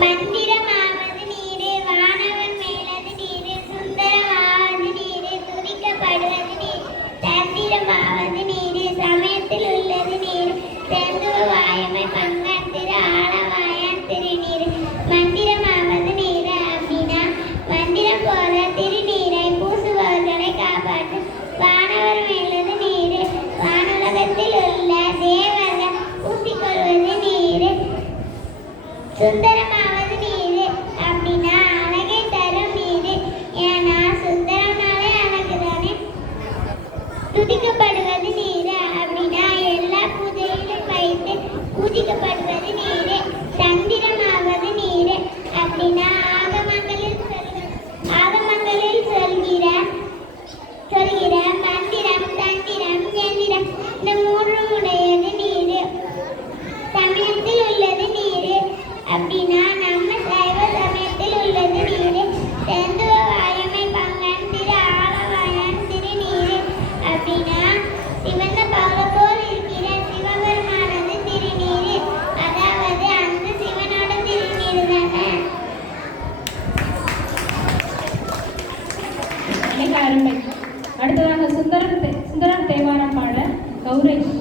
மந்திரமாவது நீரே வானவன் மேலது நீரே சுந்தரமாவது நீரே துதிக்கப்படுவது நீர் தந்திரமாவது நீரே சமயத்தில் உள்ளது நீர் செந்துவ வாயமை பங்கன் திரு ஆளவாயன் திருநீர். மந்திரமாவது நீரே அப்படின்னா மந்திரம் போல திருநீரை பூசுபவர்களை காப்பாற்று வானவர் மேலது நீரே வானுலகத்தில் உள்ள தேவர்கள் பூசிக்கொள்வது நீரே. சுந்தரமாவது நீரு அப்படின்னா அழகை தரும் நீரு. ஏன்னா சுந்தரம்னாலே அழகு தானே. துதிக்கப்படுவது நீரு அப்படின்னா எல்லா பூஜையிலும் வைத்து பூஜிக்கப்படுவது நீரு. சந்திரமாவது நீரு அப்படின்னா ஆகமங்களில் சொல்கிற மந்திரம் தந்திரம் எந்திரம் இந்த மூன்றும் உடையது நீரு. சமயத்தில் உள்ளது நீரு அப்படின்னா நம்ம சைவ சமயத்தில் உள்ளது நீரு. செந்துவ வாயமை பங்கன் திரு ஆளவாயன் திருநீரு அப்படின்னா சிவந்த பகல போல் இருக்கிற சிவபெருமானது திருநீரு. அதாவது அந்த சிவனோட திருநீரு தானே. மிக அருமை. அடுத்ததாக சுந்தரம் தேவாரம் பாட கௌரேஷ்.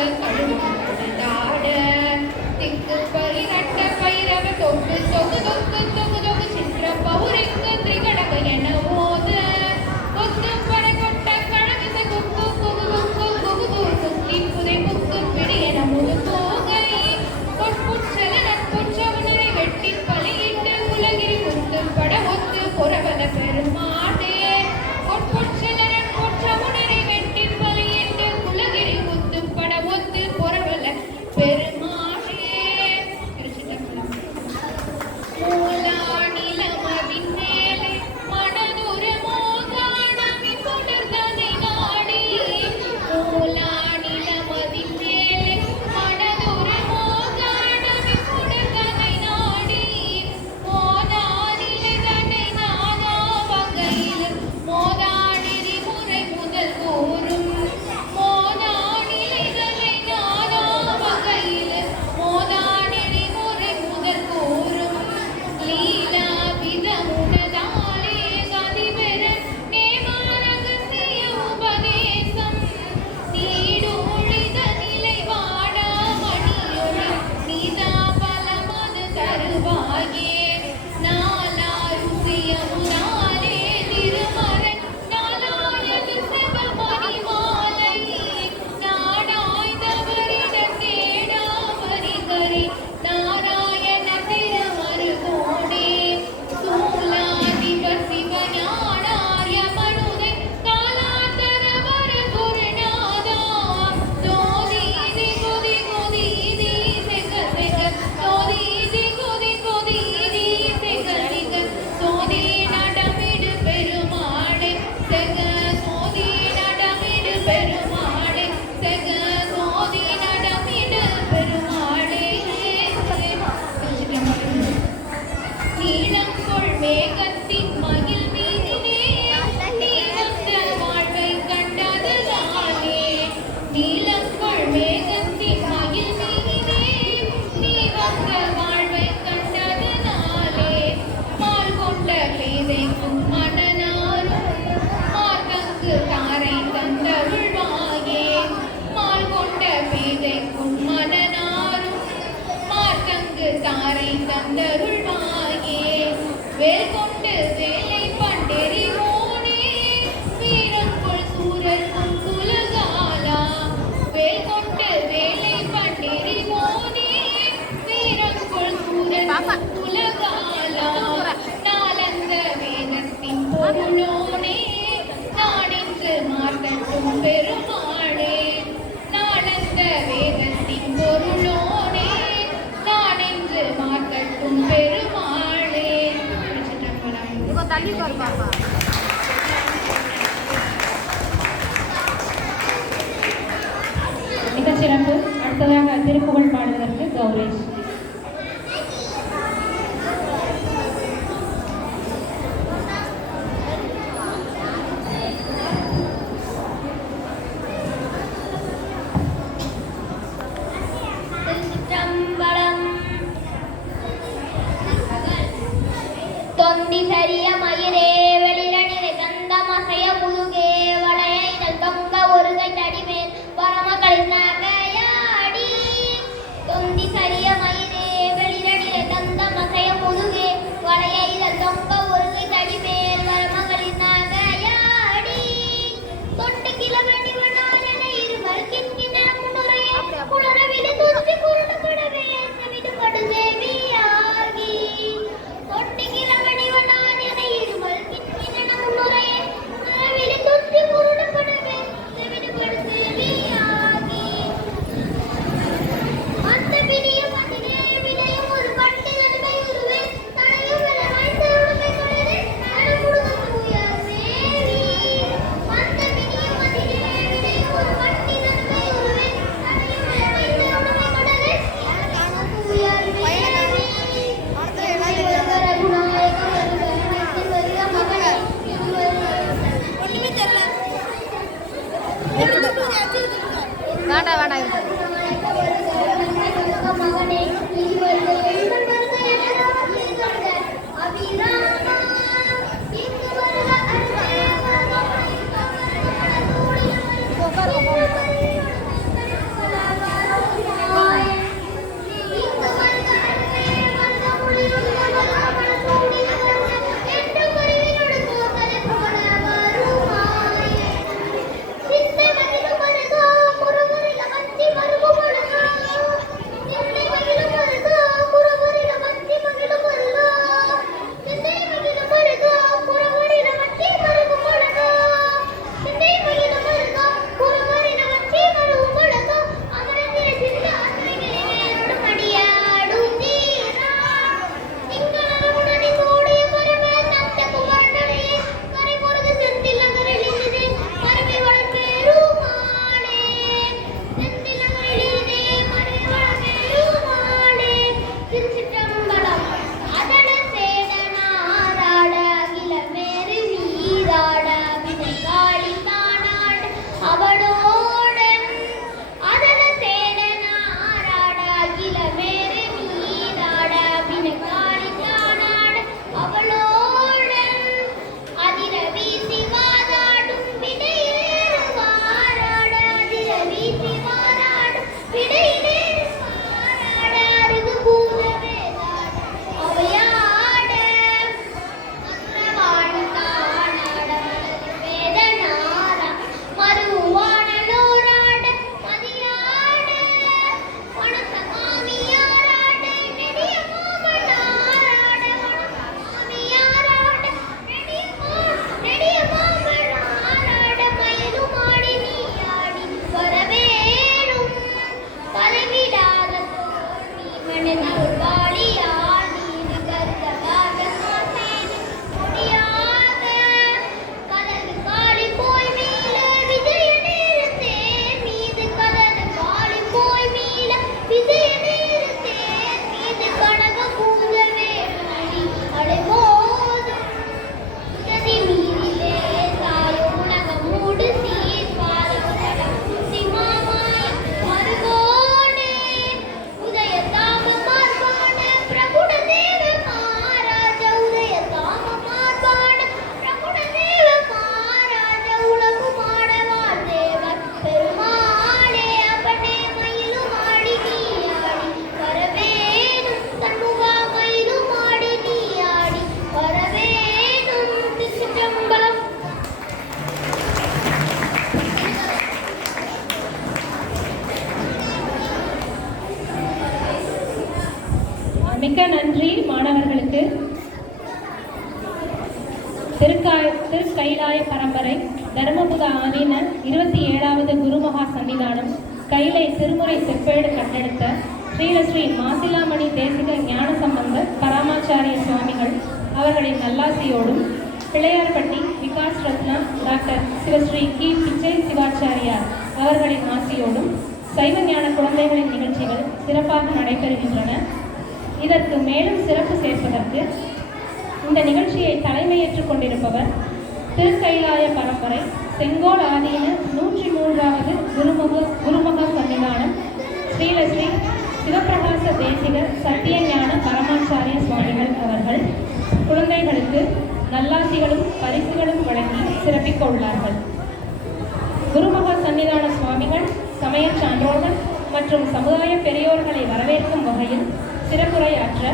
கழுவாட திக்கு பரிரட்ட பைரவ தொக்கு தொகு தொக்கு தொகு தொகு சிற்ற பௌரிக்கு திரிகடக என போத ஒத்து படை கொட்ட கழகிச குக்கு குகு குக்கு குகு குகு புதை புக்கு பிடி என முழு தோகை பொற்புச்சல நட்புற்றவனரை வெட்டி பலியிட்டு உலகிரி முத்து பட ஒத்து புறவன பெருமாடே பொற்புச்சல நட்புற்றவனரை வெட்டி பலியிட்டு உலகிரி முத்து பட ஒத்து புறவன பெருமாடே. மூலாநிலமதின் மேலே மனதுரு மோகாணமி தொடர்தனை நாடி மூலாநிலமதின் மேலே மனதுரு மோகாணமி தொடர்தனை நாடி மோதானிலதனை நானா வகையில் மோதானிதி முறை முதல் கூறும் மோதானிலதனை நானா வகையில் மோதானிதி முறை முதல் கூறும் லீலா விதமுனதாலே கதிபெற நேமாரகசிய உபதேசம் நீடூழித நிலை வாடா மணியொரு நீதா பலமது தருவாயே நாலாயுசியமுனாலே திருமரன் நாலாயது செபமணி மாலை நாடாய்ந்தவரிட கேடாமரி கரி நாராயண திருமருகோடே சூலாதிப சிவஞானாய மனுதை காலாந்தரவர குருநாதா ஜோதிதி குதி குதிதி செக செக ஜோதிதி குதி குதிதி செக செக சோதி நடமிடு பெருமாளே செக சோதி நடமிடு பெருமாளே செக சோதி நடமிடு பெருமாளே. நீளங்கொள் மேகத்தின் மகிழ் மீதிலே நீ வந்த வாழ்வை கண்டதனாலே நீளங்கொள் மேகத்தின் மகிழ் மீதிலே நீ வந்த வாழ்வை கண்டதனாலே மால் கொண்ட பேதைக்கும் மனநாரும் மார்கங்கு தாரை தந்தருள்வாயே மால் கொண்ட பேதைக்கும் மனநாரும் மார்கங்கு தாரை தந்தருள்வாயே வேல் கொண்டு வேலை பண்டெறிவோனே வீரங்கொள் சூரர்க்கும் குலகாலா வேல் கொண்டு வேலை பண்டெறிவோனே வீரங்கொள் சூரர்க்கும் குலகாலா நாளந்த வேதத்தின் பொருளோனே நாடென்று மார்கட்டும் பெருமாளே நாளந்த வேதத்தின் பொருளோனே நாடென்று மார்கட்டும் பெருமாளே. தள்ளி பாரு பாப்பா. மிகச்சிறப்பு. அடுத்ததாக திருப்புகழ் பாடுவதற்கு கௌரேஷ். திருச்சிற்றம்பலம். தொந்தி சரிய மயிரே வெளிரணிரை தந்தமசைய முதுகே வளையைதல் தொங்க ஒருகை தடிமேல் பரமகளின் நகையாடி தொந்தி சரிய மயிரே வெளிரணிரை தந்தமசைய முதுகே வளையைதல் தொங்க ஒருகை தடிமேல் பரமகளின் நகையாடி தொட்டு கிளவணி வனாலன இருமல் கிண்கின முன்னுரையே குளரவிடு துத்தி குருடப்படவே செவிடுபடு தேவியாகி தொட்டு கிளவணி வனாலன இருமல் கிண்கின முன்னுரையே குளரவிடு துத்தி குருடப்படவே செவிடுபடு தேவியாகி அந்த பிடிய மதிலே விளையும் ஒரு பட்டினமை உருவே தனையும் வெள்ளமாய் செவிடுமை கொடரே அனுமுடுதல் தூயார் தேவி அந்த பிடிய மதிலே விளையும் ஒரு பட்டினமை உருவே தனையும் வெள்ளமாய் செவிடுமை கொடரே தூயார் தேவி ரகுநாயக வருக மகனே ஒண்ணுமே தெரியல வேண்டாம் வேண்டாம் இருக்கு. மகனே அபிராமா மிக்க நன்றி மாணவர்களுக்கு. திருக்கைலாய பரம்பரை தர்மபுத ஆதீன 27வது குருமகா சன்னிதானம் கைலை திருமுறை செப்பேடு கண்டெடுத்த ஸ்ரீ மாசிலாமணி தேசிக ஞான சம்பந்த பரமாச்சாரிய சுவாமிகள் அவர்களின் நல்லாசியோடும், பிள்ளையார்பட்டி விகாஸ் ரத்னா டாக்டர் சிவஸ்ரீ கி பிச்சை சிவாச்சாரியார் அவர்களின் ஆசியோடும் சைவ ஞான குழந்தைகளின் நிகழ்ச்சிகள் சிறப்பாக நடைபெறுகின்றன. இதற்கு மேலும் சிறப்பு சேர்ப்பதற்கு இந்த நிகழ்ச்சியை தலைமையேற்றுக் கொண்டிருப்பவர் திருக்கைலாய பரம்பரை செங்கோல் ஆதீன 103வது குருமகா சன்னிதானம் ஸ்ரீ சிவபிரகாச தேசிக சத்தியஞான பரமாச்சாரிய சுவாமிகள் அவர்கள் குழந்தைகளுக்கு நல்லாசிகளும் பரிசுகளும் வழங்கி சிறப்பிக்க உள்ளார்கள். குருமகா சன்னிதான சுவாமிகள் சமயச் சான்றோர்கள் மற்றும் சமுதாய பெரியோர்களை வரவேற்கும் வகையில் சிறப்புரையாற்ற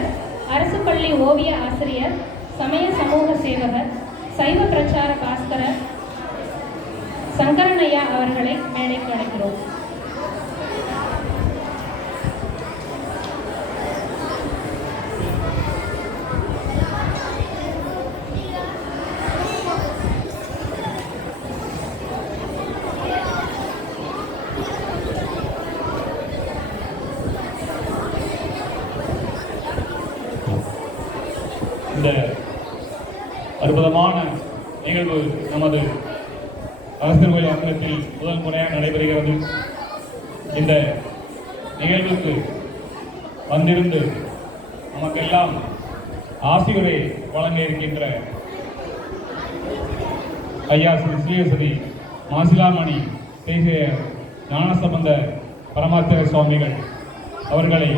அரசு பள்ளி ஓவிய ஆசிரியர், சமய சமூக சேவகர், சைவ பிரச்சார பாஸ்கரர் சங்கரனையா அவர்களை மேடைக்கு அழைக்கிறோம். இந்த அற்புதமான நிகழ்வு நமது அரசர் கோயில் அங்கத்தில் முதல் முறையாக நடைபெறுகிறது. இந்த நிகழ்வுக்கு வந்திருந்து நமக்கெல்லாம் ஆசிரியரை வழங்க இருக்கின்ற ஐயா ஸ்ரீ மாசிலாமணி தேசிய ஞானசம்பந்த பரமாச்சாரிய சுவாமிகள் அவர்களை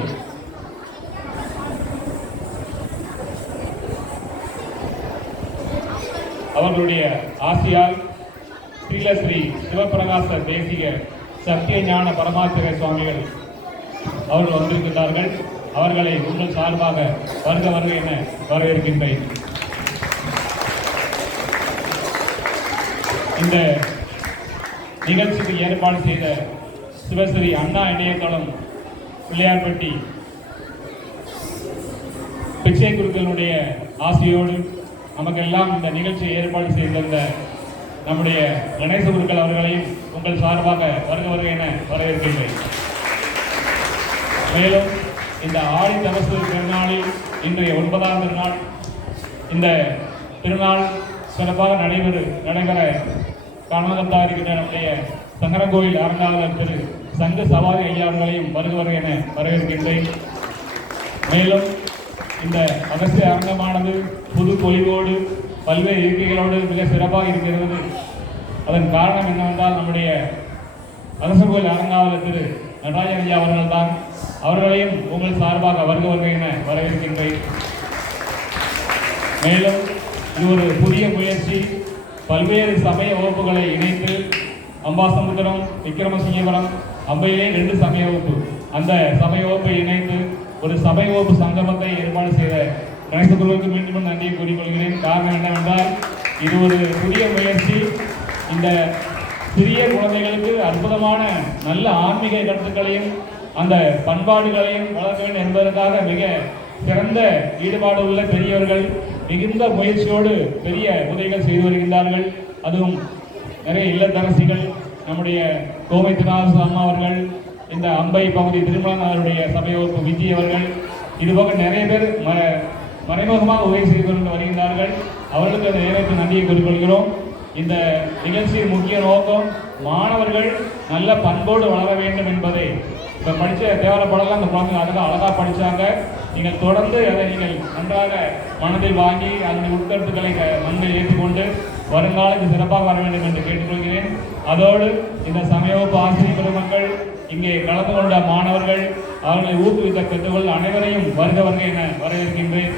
அவர்களுடைய ஆசியால் ஸ்ரீ சிவபிரகாச தேசிக சத்திய ஞான பரமாச்சாரிய சுவாமிகள் அவர்கள் வந்திருக்கிறார்கள். அவர்களை உங்கள் சார்பாக வருக என வரவேற்கின்றேன். இந்த நிகழ்ச்சிக்கு ஏற்பாடு செய்த சிவஸ்ரீ அண்ணா இணையதளம் பிள்ளையார்பட்டி பிச்சை குருக்களுடைய ஆசையோடு நமக்கெல்லாம் இந்த நிகழ்ச்சியை ஏற்பாடு செய்திருந்த நம்முடைய கணேச குருக்கள் அவர்களையும் உங்கள் சார்பாக வருக என வரவேற்கின்றேன். மேலும் இந்த ஆடி தபசு திருநாளில் இன்றைய 9ஆம் திருநாள். இந்த திருநாள் சிறப்பாக நடைபெற காரணமாக இருக்கின்ற நம்முடைய சங்கரங்கோயில் அறங்காவலர் திரு சங்க சவாரி ஐயா அவர்களையும் வருக என வரவேற்கின்றேன். மேலும் இந்த அகஸ்திய அரங்கமானது புது பொலிவோடு பல்வேறு இருக்கைகளோடு மிக சிறப்பாக இருக்கிறது. அதன் காரணம் என்னவென்றால் நம்முடைய அரசர் கோயில் அரங்காவலர் திரு நடராஜன் ஐயா அவர்கள் தான். அவர்களையும் உங்கள் சார்பாக வருக என வரவேற்கின்றேன். மேலும் இது ஒரு புதிய முயற்சி. பல்வேறு சமய வகுப்புகளை இணைத்து அம்பாசமுத்திரம், விக்கிரமசிங்கபுரம், அம்பையிலே 2 சமய வகுப்பு, அந்த சமய வகுப்பை இணைத்து ஒரு சமய வகுப்பு சங்கமத்தை ஏற்பாடு செய்த கணேச குருவுக்கு மீண்டும் நன்றியை கூறிக்கொள்கிறேன். காரணம் என்னவென்றால் இது ஒரு புதிய முயற்சி. இந்த சிறிய குழந்தைகளுக்கு அற்புதமான நல்ல ஆன்மீக கருத்துக்களையும் அந்த பண்பாடுகளையும் வளர்க்க வேண்டும் என்பதற்காக மிக சிறந்த ஈடுபாடு உள்ள பெரியவர்கள் மிகுந்த முயற்சியோடு பெரிய உதவிகள் செய்து வருகின்றார்கள். அதுவும் நிறைய இல்லத்தரசிகள், நம்முடைய கோவை திருநாசு அம்மா அவர்கள், இந்த அம்பை பகுதி திருமணநாதருடைய சபை வகுப்பு விஜய் அவர்கள், இதுபோக நிறைய பேர் மறைமுகமாக உதவி செய்து கொண்டு வருகின்றார்கள். அவர்களுக்கு அந்த நேரத்தில் நன்றியை கூறிக்கொள்கிறோம். இந்த நிகழ்ச்சியின் முக்கிய நோக்கம் மாணவர்கள் நல்ல பண்போடு வளர வேண்டும் என்பதை. இப்போ படித்த தேவரப்படலாம் அந்த குழந்தைங்க அழகாக படித்தாங்க. நீங்கள் தொடர்ந்து அதை நீங்கள் நன்றாக மனதில் வாங்கி அதனுடைய உட்கருத்துக்களை மனதில் ஏற்றுக்கொண்டு வருங்காலத்தில் சிறப்பாக வர வேண்டும் என்று கேட்டுக்கொள்கிறேன். அதோடு இந்த சமயவகுப்பு ஆசிரியர் பெருமக்கள், இங்கே கலந்து கொண்ட மாணவர்கள், அவர்களை ஊக்குவித்த கருத்துக்கள் அனைவரையும் வருக என வரவேற்கின்றேன்.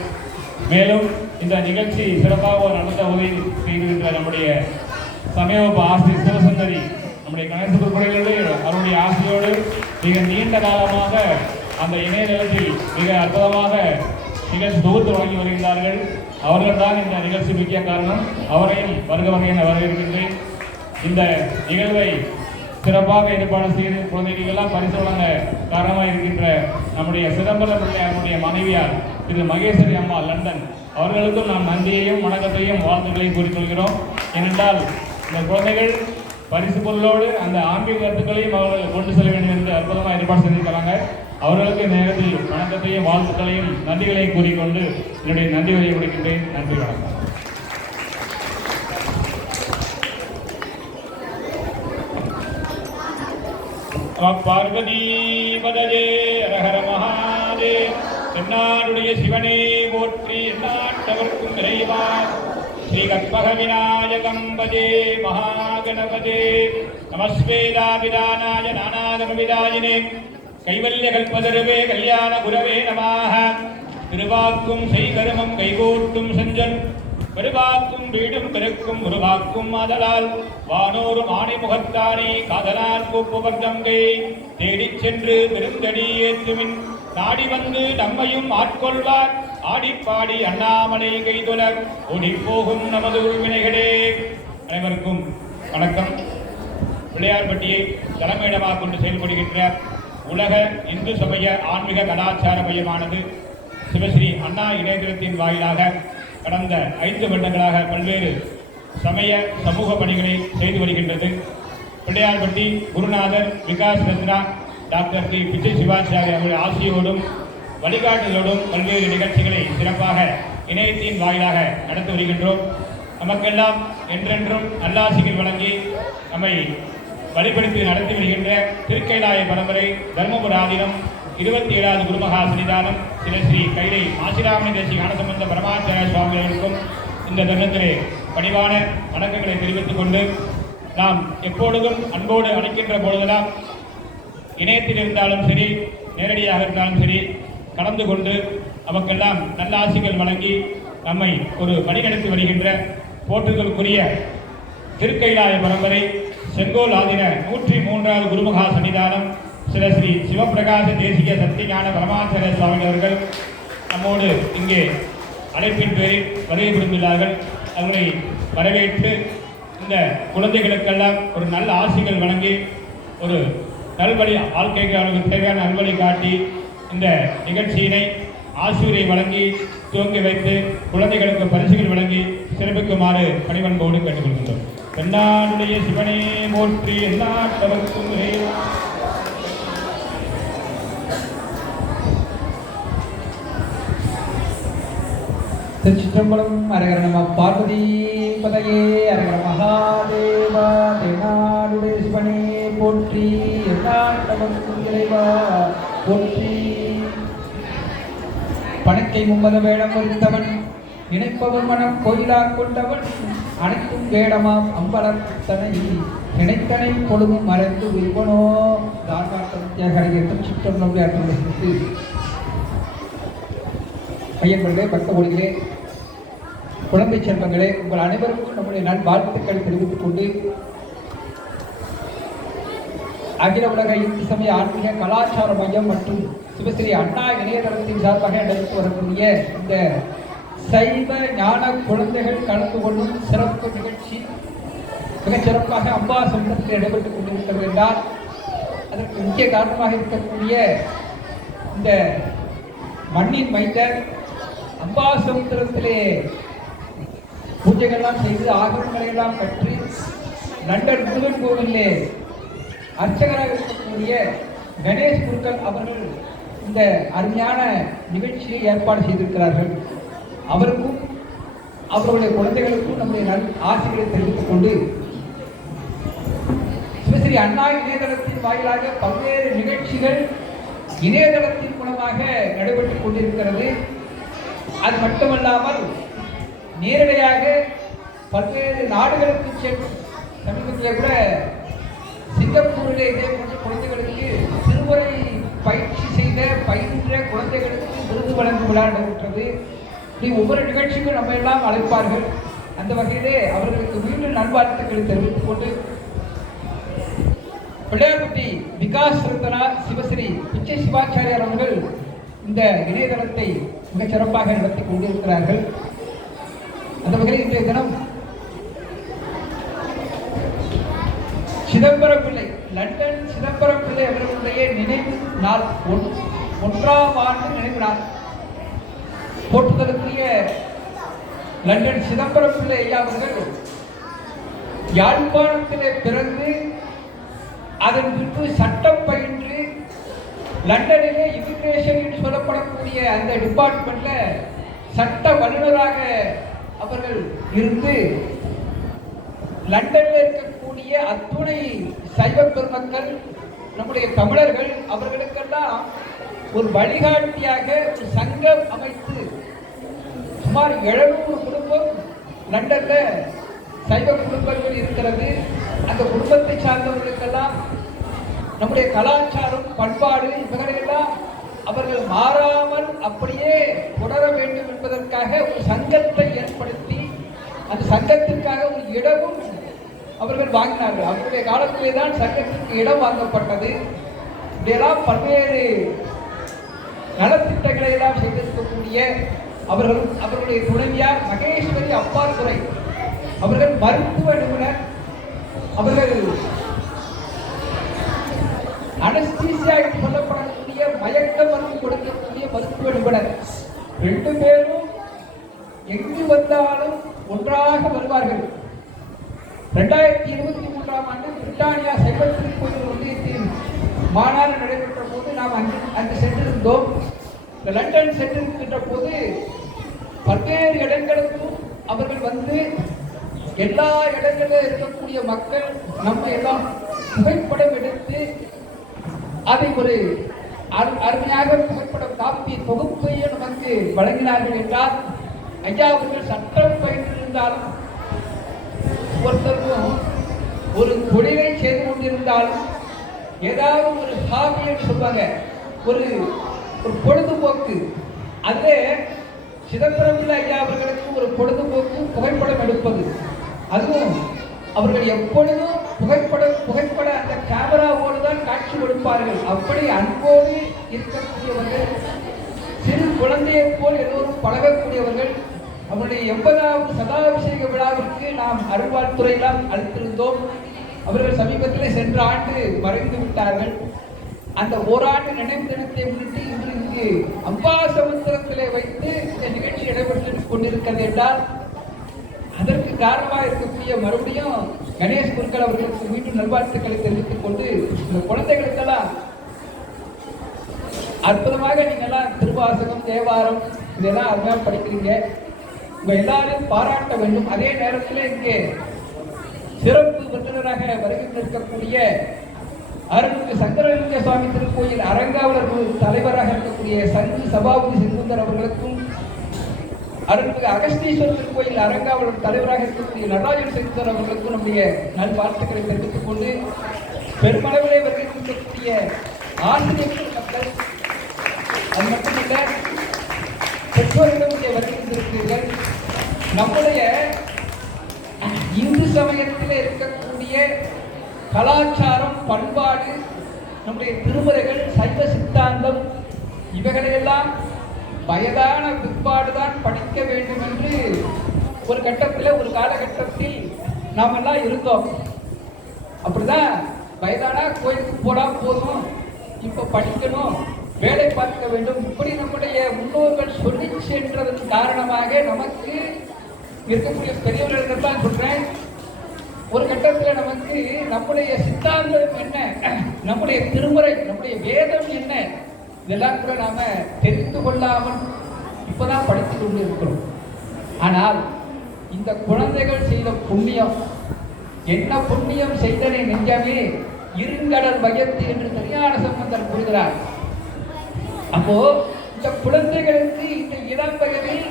மேலும் இந்த நிகழ்ச்சி சிறப்பாக நடத்த உதவி செய்திருக்கிற நம்முடைய சமயவகுப்பு ஆசிரியர் சிவசுந்தரி, நம்முடைய கணேச குருக்களுடைய அவருடைய ஆசையோடு மிக நீண்ட காலமாக அந்த இணையதளத்தில் மிக அற்புதமாக நிகழ்ச்சி தொகுத்து வழங்கி வருகின்றார்கள். அவர்கள் தான் இந்த நிகழ்ச்சி முக்கிய காரணம். அவரையும் வருக என வரவேற்கின்றேன். இந்த நிகழ்வை சிறப்பாக ஏற்பாடு செய்து குழந்தைகளுக்கெல்லாம் பரிசு வழங்க காரணமாக இருக்கின்ற நம்முடைய சிதம்பரம் பிள்ளையாருடைய மனைவியார் திரு மகேஸ்வரி அம்மா லண்டன் அவர்களுக்கும் நாம் நன்றியையும் வணக்கத்தையும் வாழ்த்துக்களையும் கூறிக்கொள்கிறோம். ஏனென்றால் இந்த குழந்தைகள் பரிசு பொருளோடு அந்த ஆன்மீக கருத்துக்களையும் அவர்கள் கொண்டு செல்ல வேண்டும் என்று அற்புதமாக ஏற்பாடு செய்திருக்கிறாங்க. அவர்களுக்கு இந்த நேரத்தில் வணக்கத்தையும் வாழ்த்துக்களையும் நன்றிகளையும் கூறிக்கொண்டு என்னுடைய நன்றி உரையை முடிக்கின்றேன். நன்றி, வணக்கம். பார்வதி பதஜே ஹர மகாதேவ். தென்னாடுடைய சிவனே போற்றி, எந்நாட்டவர்க்கும் இறைவா. ஸ்ரீ கற்பக விநாயகம் பஜே மகாகணபதே. நமஸ்வேதாபிதானாய நானாதமவிதாயினே கைவல்ய கல்பதருவே கல்யாண குரவே நமாக. திருவாக்கும் செய்கருமம் கைகூட்டும் செஞ்சல் பெருவாக்கும் வீடும் பெருக்கும் உருவாக்கும் ஆதலால் வானோரும் ஆணை முகத்தானே காதலால் கூப்புவர்தங்கை தேடிச் சென்று பெருந்தடி ஏற்றுமின் நாடி வந்து நம்மையும் ஆட்கொள்வார். ஆடிப்பாடி அண்ணாமலை கைதொல ஓடிப்போகும் நமது உள்வினைகளே. அனைவருக்கும் வணக்கம். பிள்ளையார்பட்டியை தலைமையிடமாக கொண்டு செயல்படுகின்ற உலக இந்து சமய ஆன்மீக கலாச்சார மையமானது சிவஸ்ரீ அண்ணா இணையதளத்தின் வாயிலாக கடந்த 5 வருடங்களாக பல்வேறு சமய சமூக பணிகளை செய்து வருகின்றது. பிள்ளையார்பட்டி குருநாதர் விகாஸ் ரத்னா டாக்டர் டி பிச்சை சிவாச்சாரி அவருடைய ஆசியோடும் வழிகாட்டுதலோடும் பல்வேறு நிகழ்ச்சிகளை சிறப்பாக இணையத்தின் வாயிலாக நடத்தி வருகின்றோம். நமக்கெல்லாம் என்றென்றும் நல்லாசிகள் வழங்கி நம்மை வழிபடுத்தி நடத்தி வருகின்ற திருக்கைலாய பரம்பரை தர்மபுர ஆதீனம் 27வது குருமகா சன்னிதானம் ஸ்ரீ கைலை மாசிராமணி தேசிய ஞானசம்பந்த பரமாச்சாரிய சுவாமிகளுக்கும் இந்த தருணத்திலே பணிவான வணக்கங்களை தெரிவித்துக் கொண்டு, நாம் எப்பொழுதும் அன்போடு அழைக்கின்ற பொழுதெல்லாம் இணையத்தில் இருந்தாலும் சரி நேரடியாக இருந்தாலும் சரி கலந்து கொண்டு நமக்கெல்லாம் நல்ல ஆசிகள் வழங்கி நம்மை ஒரு வழிநடத்தி வருகின்ற போற்றுதலுக்குரிய திருக்கைலாய பரம்பரை செங்கோல் ஆதீன 103வது குருமகா சன்னிதானம் ஸ்ரீ சிவபிரகாச தேசிய சத்தியஞான பரமாச்சாரிய சுவாமி அவர்கள் நம்மோடு இங்கே அழைப்பின் பேரில் வருகை புரிந்துள்ளார்கள். அவர்களை வரவேற்று இந்த குழந்தைகளுக்கெல்லாம் ஒரு நல்ல ஆசிகள் வழங்கி ஒரு நல்வழி வாழ்க்கைக்கு அவர்களுக்கு தேவையான நல்வழி காட்டி இந்த நிகழ்ச்சியினை ஆசிரியரை வழங்கி துவங்கி வைத்து குழந்தைகளுக்கு பரிசுகள் வழங்கி சிறப்பிக்குமாறு பணிவன்போடு கேட்டுக்கொள்கின்றோம். தென்னாடுடைய சிவனே போற்றி, எந்நாட்டவர்க்கும் இறைவா. திருச்சிற்றம்பலம். அரகர நம பார்வதி பதையே. அரகர மகாதேவா. தென்னாடுடைய சிவனே போற்றி, எந்நாட்டவர்க்கும் இறைவா போற்றி. பணக்கை மும்மத வேடம் ஒருத்தவன் நினைப்பவர் மனம் கோயிலா கொண்டவன் அனைத்தும் வேடமாம் அம்பலத்தனை நினைத்தனை பொழுதும் மறைந்து உய்வனோ. தார்காட்டத்தியாக திருச்சிற்றம்பலம் அர்த்தம் பையன்களே, பக்த ஒளிகளே, குழந்தை செல்வங்களே, உங்கள் அனைவருக்கும் நம்முடைய நல்வாழ்த்துக்களை தெரிவித்துக் கொண்டு அகில உலக இந்து சமய ஆன்மீக கலாச்சார மையம் மற்றும் சிவஸ்ரீ அண்ணா இணையதளத்தின் சார்பாக நடைபெற்று வரக்கூடிய இந்த சைவ ஞான குழந்தைகள் கலந்து கொள்ளும் சிறப்பு நிகழ்ச்சி மிகச் சிறப்பாக அம்பாசமுத்திரத்தில் நடைபெற்றுக் கொண்டிருக்கிறது என்றால் அதற்கு முக்கிய காரணமாக இருக்கக்கூடிய இந்த மண்ணின் மைந்தர் அம்பாசமுத்திரத்திலே பூஜைகள்லாம் செய்து ஆகமங்களையெல்லாம் கற்றி லண்டன் முருகன் கோவிலே அர்ச்சகராக இருக்கக்கூடிய கணேஷ் குருக்கள் அவர்கள் இந்த அருமையான நிகழ்ச்சியை ஏற்பாடு செய்திருக்கிறார்கள். அவருக்கும் அவர்களுடைய குழந்தைகளுக்கும் நம்முடைய நல் ஆசைகளை தெரிவித்துக் கொண்டு சிவஸ்ரீ அண்ணா இணையதளத்தின் வாயிலாக பல்வேறு நிகழ்ச்சிகள் இணையதளத்தின் மூலமாக நடைபெற்றுக் கொண்டிருக்கிறது. அது மட்டுமல்லாமல் நேரடியாக பல்வேறு நாடுகளுக்கு சென்று சமீபத்திலே கூட சிங்கப்பூரிலே இதே போன்ற குழந்தைகளுக்கு திருமுறை பயிற்சி செய்த பயின்ற குழந்தைகளுக்கு விருது வழங்கும் விழா நடைபெற்றது. இப்படி ஒவ்வொரு நிகழ்ச்சிக்கும் நம்ம எல்லாம் அழைப்பார்கள். அந்த வகையிலே அவர்களுக்கு மீண்டும் நல்வாழ்த்துக்களை தெரிவித்துக் கொண்டு பிள்ளையார்பட்டி விகாஸ் ரத்னா சிவஸ்ரீ பிச்சை சிவாச்சாரியார் அவர்கள் இந்த இணையதளத்தை மிகச் சிறப்பாக நடத்தி கொண்டிருக்கிறார்கள். அந்த வகையில் இன்றைய தினம் சிதம்பரம் பிள்ளை லண்டன் சிதம்பரம் பிள்ளை அவர்களுடைய நினைவு நாள் 1ஆம் ஆண்டு நினைவு நாள். போற்றுதலுக்குரிய லண்டன் சிதம்பரம் பிள்ளை ஐயா அவர்கள் யாழ்ப்பாணத்திலே பிறந்து அதன் பின்பு சட்டம் பயின்று லண்டனிலே இமிகிரேஷன் என்று சொல்லப்படக்கூடிய அந்த டிபார்ட்மெண்ட்ல சட்ட வல்லுநராக அவர்கள் இருந்து லண்டனில் இருக்கக்கூடிய அத்துணை சைவ பெருமக்கள் நம்முடைய தமிழர்கள் அவர்களுக்கெல்லாம் ஒரு வழிகாட்டியாக ஒரு சங்கம் அமைத்து சுமார் 700 குடும்பம் லண்டன்ல சைவ குடும்பங்கள் இருக்கிறது. அந்த குடும்பத்தை சார்ந்தவர்களுக்கெல்லாம் நம்முடைய கலாச்சாரம் பண்பாடு இவர்களெல்லாம் அவர்கள் மாறாமல் அப்படியே தொடர வேண்டும் என்பதற்காக ஒரு சங்கத்தை ஏற்படுத்தி அந்த சங்கத்திற்காக ஒரு இடமும் அவர்கள் வாங்கினார்கள். அவருடைய காலத்திலே தான் சங்கத்திற்கு இடம் வாங்கப்பட்டது. இப்படியெல்லாம் பல்வேறு நலத்திட்டங்களை எல்லாம் செய்திருக்கக்கூடிய அவர்களுடைய துணைவியார் மகேஸ்வரி அப்பாதுரை அவர்கள் மருத்துவ நிபுணர். அவர்கள் அனஸ்தீசியா என்று சொல்லப்படக்கூடிய மயக்க மருந்து கொடுக்கக்கூடிய மருத்துவ நிபுணர். 2 பேரும் எங்கு வந்தாலும் ஒன்றாக வருவார்கள். 2023ஆம் ஆண்டு பிரிட்டானியா சைவ திருக்கோயில் ஒன்றியத்தின் மாநாடு நடைபெற்ற போது நாம் அங்கு சென்றிருந்தோம். இந்த லண்டன் சென்றிருக்கின்ற போது பல்வேறு இடங்களுக்கும் அவர்கள் வந்து எல்லா இடங்களிலும் இருக்கக்கூடிய மக்கள் நம்ம எல்லாம் புகைப்படம் எடுத்து அதை ஒரு அருமையாக புகைப்படம் காப்பி தொகுப்பையே நமக்கு வழங்கினார்கள் என்றால் ஐயா அவர்கள் சட்டம் பயின்றிருந்தாலும் ஒருத்தருக்கும் ஒரு தொழிலை செய்து கொண்டிருந்தாலும் ஏதாவது ஒரு ஹாபி சொல்லுவாங்க, ஒரு பொழுதுபோக்கு. அதிலே சிதம்பரம் பிள்ளை ஐயா அவர்களுக்கு ஒரு பொழுதுபோக்கு புகைப்படம் எடுப்பது. அதுவும் அவர்கள் எப்பொழுதும் புகைப்பட அந்த கேமராவோடு தான் காட்சி கொடுப்பார்கள். அப்படி அன்போடு இருக்கக்கூடியவர்கள், சிறு குழந்தையை போல் எல்லோரும் பழகக்கூடியவர்கள். அவருடைய 80வது சதாபிஷேக விழாவிற்கு நாம் அருள்வாழ்த்துறையெல்லாம் அளித்திருந்தோம். அவர்கள் சமீபத்தில் சென்ற ஆண்டு மறைந்து விட்டார்கள். அந்த ஓராண்டு நினைவு தினத்தை முன்னிட்டு இன்று இங்கு அம்பாசமுத்திரத்திலே வைத்து இந்த நிகழ்ச்சி நடைபெற்று கொண்டிருக்கிறது என்றால் அதற்கு காரணமாக இருக்கக்கூடிய மறுபடியும் கணேஷ் குருக்கள் அவர்களுக்கு மீண்டும் நல்வாழ்த்துக்களை தெரிவித்துக் கொண்டு இந்த குழந்தைகளுக்கெல்லாம் அற்புதமாக நீங்கெல்லாம் திருவாசகம் தேவாரம் இதெல்லாம் அருமையாக படிக்கிறீங்க. உங்க எல்லாரும் பாராட்ட வேண்டும். அதே நேரத்தில் இங்கே சிறப்பு விருந்தினராக வருகின்ற இருக்கக்கூடிய அருள்மிகு சங்கரலிங்க சுவாமி திருக்கோயில் அரங்காவலர் தலைவராக இருக்கக்கூடிய சங்கு சபாபதி செங்குந்தர் அவர்களுக்கும், அருள்மிகு அகஸ்தீஸ்வரர் திருக்கோயில் அரங்காவலர் தலைவராக இருக்கக்கூடிய நடராஜன் செங்குந்தர் அவர்களுக்கும் நம்முடைய நல்வாழ்த்துக்களை தெரிவித்துக் கொண்டு பெருமளவிலே வருகின்றக்கூடிய ஆசிரியர்கள் மக்கள் அது மட்டுமல்ல பெற்றோரிடம் இங்கே வருகின்றிருக்கிறீர்கள். நம்முடைய இந்து சமயத்தில் இருக்கக்கூடிய கலாச்சாரம் பண்பாடு நம்முடைய திருமுறைகள் சைவ சித்தாந்தம் இவைகளையெல்லாம் வயதான பிற்பாடுதான் படிக்க வேண்டும் என்று ஒரு கட்டத்தில் ஒரு காலகட்டத்தில் நாம் எல்லாம் இருந்தோம். அப்படிதான் வயதானா கோயிலுக்கு போனா போதும், இப்ப படிக்கணும், வேலை பார்க்க வேண்டும், இப்படி நம்முடைய முன்னோர்கள் சொல்லி சென்றதன் காரணமாக நமக்கு இருக்கக்கூடிய பெரியவர்கள் தான் சொல்றேன். ஒரு கட்டத்தில் நமக்கு நம்முடைய சித்தாந்தம் என்ன, நம்முடைய திருமுறை, நம்முடைய வேதம் என்ன, இதெல்லாம் கூட நாம தெரிந்து கொள்ளாமல் இப்பதான் படித்து கொண்டு இருக்கிறோம். ஆனால் இந்த குழந்தைகள் செய்த புண்ணியம், என்ன புண்ணியம் செய்தனை நெஞ்சமே இருங்கடல் வயத்து என்று திருஞான சம்பந்தர் கூறுகிறார். அப்போ இந்த குழந்தைகளுக்கு இந்த இளம் வயதில்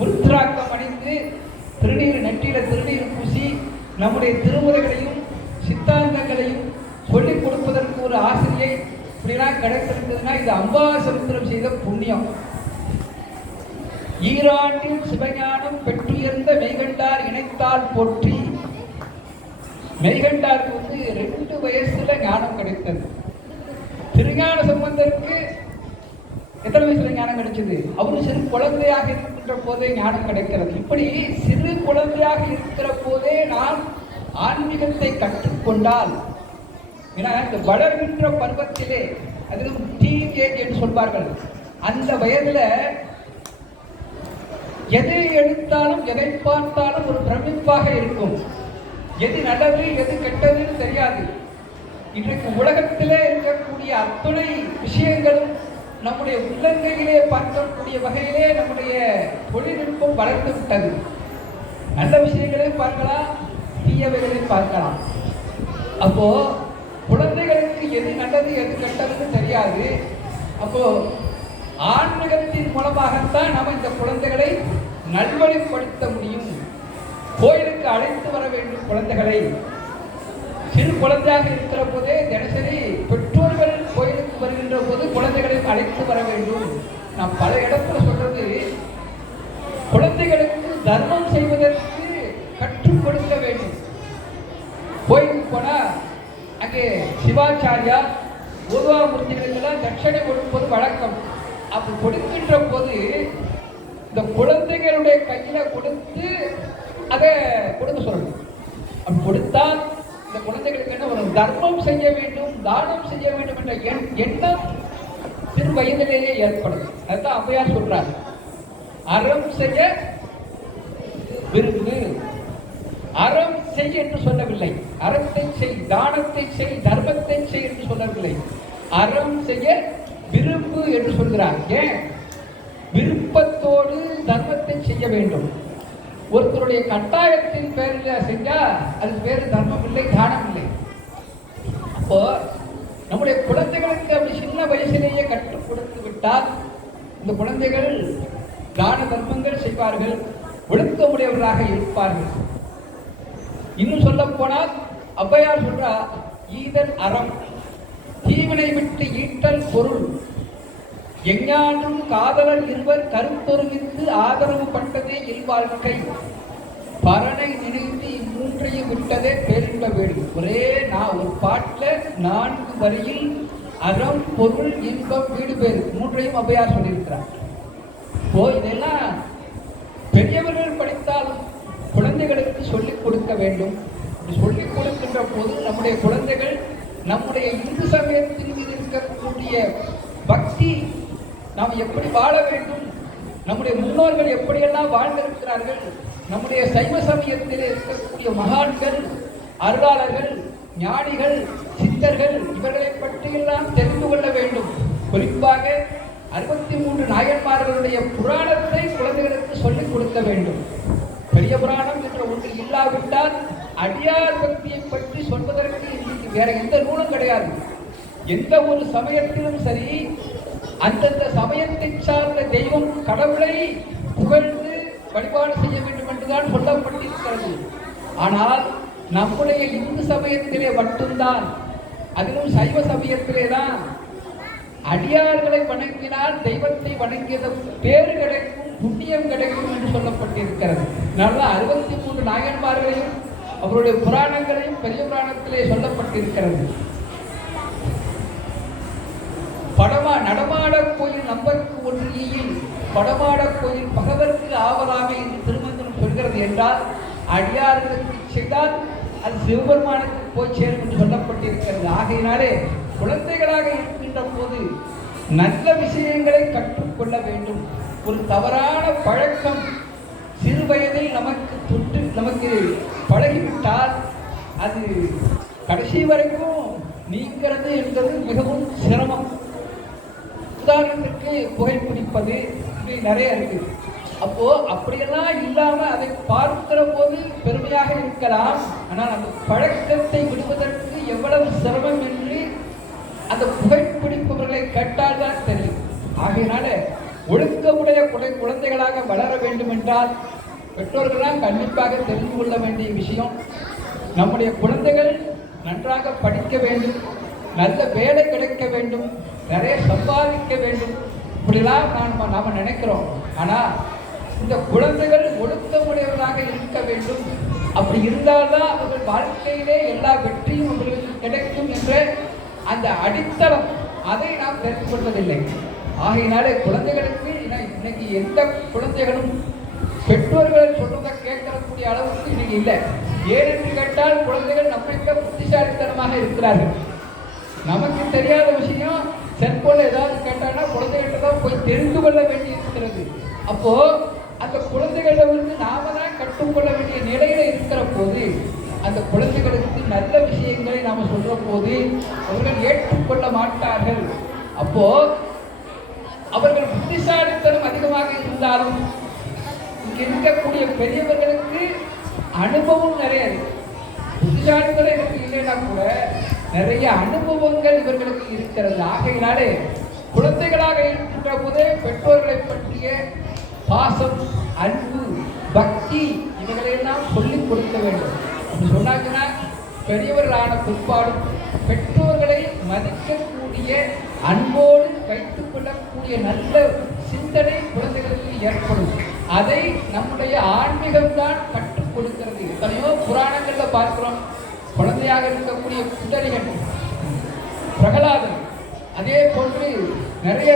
உருத்திராக்கம் அணிந்து திருநீர் நெற்றியில திருநீர் பூசி நம்முடைய திருமுறைகளையும் சித்தாந்தங்களையும் சொல்லிக் கொடுப்பதற்கு ஒரு ஆசிரியை இப்படிலாம் கிடைத்திருந்ததுன்னா இது அம்பாசமுத்திரம் செய்த புண்ணியம். ஈராண்டில் சிவஞானம் பெற்றுயர்ந்த மெய்கண்டார் இணைத்தால் போற்றி. மெய்கண்டாருக்கு 2 வயசுல ஞானம் கிடைத்தது. திருஞான சம்பந்தருக்கு எத்தனை வயசுல ஞானம் கிடைச்சது? அவரு சிறு குழந்தையாக இருக்கின்ற போதே ஞானம் கிடைக்கிறது. இப்படி சிறு குழந்தையாக இருக்கிற போதே நாம் ஆன்மீகத்தை கற்றுக்கொண்டால் ஏன்னா இந்த வளர்கின்ற பருவத்திலே, அதிலும் டீன் ஏஜ் என்று சொல்வார்கள், அந்த வயதுல எதை எடுத்தாலும் எதை பார்த்தாலும் ஒரு பிரமிப்பாக இருக்கும். எது நல்லது எது கெட்டதுன்னு தெரியாது. இன்றைக்கு உலகத்திலே இருக்கக்கூடிய அத்துணை விஷயங்களும் நம்முடைய உள்ளங்கையிலே பார்க்கக்கூடிய வகையிலே நம்முடைய தொழில்நுட்பம் வளர்ந்து விட்டது. நல்ல விஷயங்களை பார்க்கலாம், தீயவைகளை பார்க்கலாம். அப்போ குழந்தைகளுக்கு எது நல்லது எது கெட்டதுன்னு தெரியாது. அப்போ ஆன்மீகத்தின் மூலமாகத்தான் நம்ம இந்த குழந்தைகளை நல்வழிப்படுத்த முடியும். கோயிலுக்கு அழைத்து வர வேண்டும் குழந்தைகளை. சிறு குழந்தையாக இருக்கிற போதே தினசரி பெற்றோர்கள் கோயிலுக்கு வருகின்ற போது குழந்தைகளை அழைத்து வர வேண்டும். நான் பல இடத்துல சொல்றது, குழந்தைகளுக்கு தர்மம் செய்வதற்கு கற்றுக் கொடுக்க வேண்டும். கோயிலுக்கு போனா அங்கே சிவாச்சாரியா பூர்வாமூர்த்திகளுக்கெல்லாம் தட்சணை கொடுப்பது வழக்கம். அப்படி கொடுக்கின்ற போது இந்த குழந்தைகளுடைய கையில கொடுத்து அதை கொடுக்க சொல்லணும். அப்படி கொடுத்தால் இந்த குழந்தைகளுக்கு என்ன ஒரு தர்மம் செய்ய வேண்டும், தானம் செய்ய வேண்டும் என்ற எண்ணம் சிறு வயதிலேயே ஏற்படும். அதுதான் ஔவையார் சொல்றார், அறம் செய்ய விரும்பு. அறம் செய் என்று சொல்லவில்லை, அறத்தை செய், தானத்தை செய், தர்மத்தை செய் என்று சொல்லவில்லை, அறம் செய்ய விரும்பு என்று சொல்கிறார். ஏன்? விருப்பத்தோடு தர்மத்தை செய்ய வேண்டும். ஒருத்தருடைய கட்டாயத்தின் பேரில் செஞ்சா அது பேரு தர்மம் இல்லை, தானம் இல்லை. அப்போ நம்முடைய குழந்தைகளுக்கு அப்படி சின்ன வயசிலேயே கற்றுக் கொடுத்து விட்டால் இந்த குழந்தைகள் தான தர்மங்கள் செய்வார்கள், ஒழுக்கமுடையவர்களாக இருப்பார்கள். இன்னும் சொல்ல போனால் ஔவையார் சொல்றா, ஈதல் அறம், தீவினை விட்டு ஈட்டல் பொருள், எஞ்ஞான்றும் காதலர் இருவர் கருத்தொருமித்து ஆதரவு பட்டதே இல்வாழ்க்கை, பரனை நினைத்து இம்மூன்றையும் விட்டதே பேரின்ப வீடு. ஒரே ஒரு பாட்டில் 4 வரியில் அறம், பொருள், இன்பம், வீடு, பேரு மூன்றையும் ஔவையார் சொல்லியிருக்கிறார். இப்போ இதெல்லாம் பெரியவர்கள் படித்தாலும் குழந்தைகளுக்கு சொல்லிக் கொடுக்க வேண்டும். சொல்லிக் கொடுக்கின்ற போது நம்முடைய குழந்தைகள் நம்முடைய இந்து சமயத்தின் மீது இருக்கக்கூடிய பக்தி, நாம் எப்படி வாழ வேண்டும், நம்முடைய முன்னோர்கள் எப்படியெல்லாம் வாழ்ந்திருக்கிறார்கள், நம்முடைய சைவ சமயத்தில் இருக்கக்கூடிய மகான்கள், அருளாளர்கள், ஞானிகள், சித்தர்கள், இவர்களை பற்றியெல்லாம் தெரிந்து கொள்ள வேண்டும். குறிப்பாக 63 நாயன்மார்களுடைய புராணத்தை குழந்தைகளுக்கு சொல்லிக் கொடுக்க வேண்டும். பெரிய புராணம் என்ற ஒன்று இல்லாவிட்டால் அடியார் பக்தியை பற்றி சொல்வதற்கு இன்னைக்கு வேற எந்த நூலும் கிடையாது. எந்த ஒரு சமயத்திலும் சரி, அந்தந்த சமயத்தை சார்ந்த தெய்வம் கடவுளை புகழ்ந்து வழிபாடு செய்ய வேண்டும் என்றுதான் சொல்லப்பட்டிருக்கிறது. ஆனால் நம்முடைய இந்து சமயத்திலே மட்டும்தான், அதிலும் சைவ சமயத்திலே தான் அடியார்களை வணங்கினால் தெய்வத்தை வணங்கியது பேறு கிடைக்கும், புண்ணியம் கிடைக்கும் என்று சொல்லப்பட்டிருக்கிறது. நல்லா 63 நாயன்மார்களையும் அவருடைய புராணங்களையும் பெரிய புராணத்திலே சொல்லப்பட்டிருக்கிறது. நடமாட கோயில் நம்பருக்கு ஒன்று ஈயில், படமாட கோயில் பகவருக்கு ஆவலாக என்று திருமந்திரம் சொல்கிறது என்றால், அடியார்களுக்கு செய்தால் அது சிவபெருமானுக்கு போய் சேரும் என்று சொல்லப்பட்டிருக்கிறது. ஆகையினாலே குழந்தைகளாக இருக்கின்ற போது நல்ல விஷயங்களை கற்றுக்கொள்ள வேண்டும். ஒரு தவறான பழக்கம் சிறு வயதில் நமக்கு பழகிவிட்டால் அது கடைசி வரைக்கும் நீங்கிறது என்பது மிகவும் சிரமம். உதாரணத்திற்கு புகைப்பிடிப்பது, இப்படி நிறைய இருக்கு. அப்போ அப்படியெல்லாம் இல்லாம அதை பார்க்கிற போது பெருமையாக இருக்கலாம். ஆனால் அந்த பழக்கத்தை விடுவதற்கு எவ்வளவு சிரமம் என்று அந்த புகைப்பிடிப்பவர்களை கேட்டால்தான் தெரியும். ஆகையினால ஒழுக்கமுடைய குழந்தைகளாக வளர வேண்டும் என்றால் பெற்றோர்களால் கண்டிப்பாக தெரிந்து கொள்ள வேண்டிய விஷயம், நம்முடைய குழந்தைகள் நன்றாக படிக்க வேண்டும், நல்ல வேலை கிடைக்க வேண்டும், நிறைய சம்பாதிக்க வேண்டும், இப்படிலாம் நாம் நினைக்கிறோம். ஆனால் இந்த குழந்தைகள் ஒழுக்கமுடையவர்களாக இருக்க வேண்டும். அப்படி இருந்தால்தான் அவர்கள் வாழ்க்கையிலே எல்லா வெற்றியும் அவர்களுக்கு கிடைக்கும் என்ற அந்த அடித்தளம், அதை நாம் தெரிந்து கொள்வதில்லை. ஆகையினாலே குழந்தைகளுக்கு இன்னைக்கு எந்த குழந்தைகளும் பெற்றோர்கள் சொல்றதை கேட்கக்கூடிய அளவுக்கு இன்னைக்கு இல்லை. ஏனென்று கேட்டால் குழந்தைகள் நம்மை விட புத்திசாலித்தனமாக இருக்கிறார்கள். நமக்கு தெரியாத விஷயம் செல்போன்ல ஏதாவது கேட்டாங்கன்னா குழந்தைகிட்ட தான் போய் தெரிந்து கொள்ள வேண்டி இருக்கிறது. அப்போ அந்த குழந்தைகளிடமிருந்து நாம தான் கற்றுக்கொள்ள வேண்டிய நிலையில இருக்கிற போது அந்த குழந்தைகளுக்கு நல்ல விஷயங்களை நாம சொல்ற போது அவர்கள் ஏற்றுக்கொள்ள மாட்டார்கள். அப்போ அவர்கள் புத்திசாலித்தனம் அதிகமாக இருந்தாலும் இங்க இருக்கக்கூடிய பெரியவர்களுக்கு அனுபவம் நிறைய இருக்கு. புத்திசாலித்தனம் எனக்கு இல்லைன்னா கூட நிறைய அனுபவங்கள் இவர்களுக்கு இருக்கிறது. ஆகையினாலே குழந்தைகளாக இருக்கின்ற போதே பெற்றோர்களை பற்றிய பாசம், அன்பு, பக்தி இவைகளையெல்லாம் சொல்லிக் கொடுக்க வேண்டும். அப்படி சொன்னாங்கன்னா பெரியவர்களான பிற்பாடும் பெற்றோர்களை மதிக்கக்கூடிய, அன்போடு வைத்துக் கொள்ளக்கூடிய நல்ல சிந்தனை குழந்தைகளுக்கு ஏற்படும். அதை நம்முடைய ஆன்மீகம் தான் கற்றுக் கொடுக்கிறது. எத்தனையோ புராணங்கள்ல பார்க்கிறோம். குழந்தையாக இருக்கக்கூடிய புத்தரிகன், பிரகலாதன், அதே போன்று நிறைய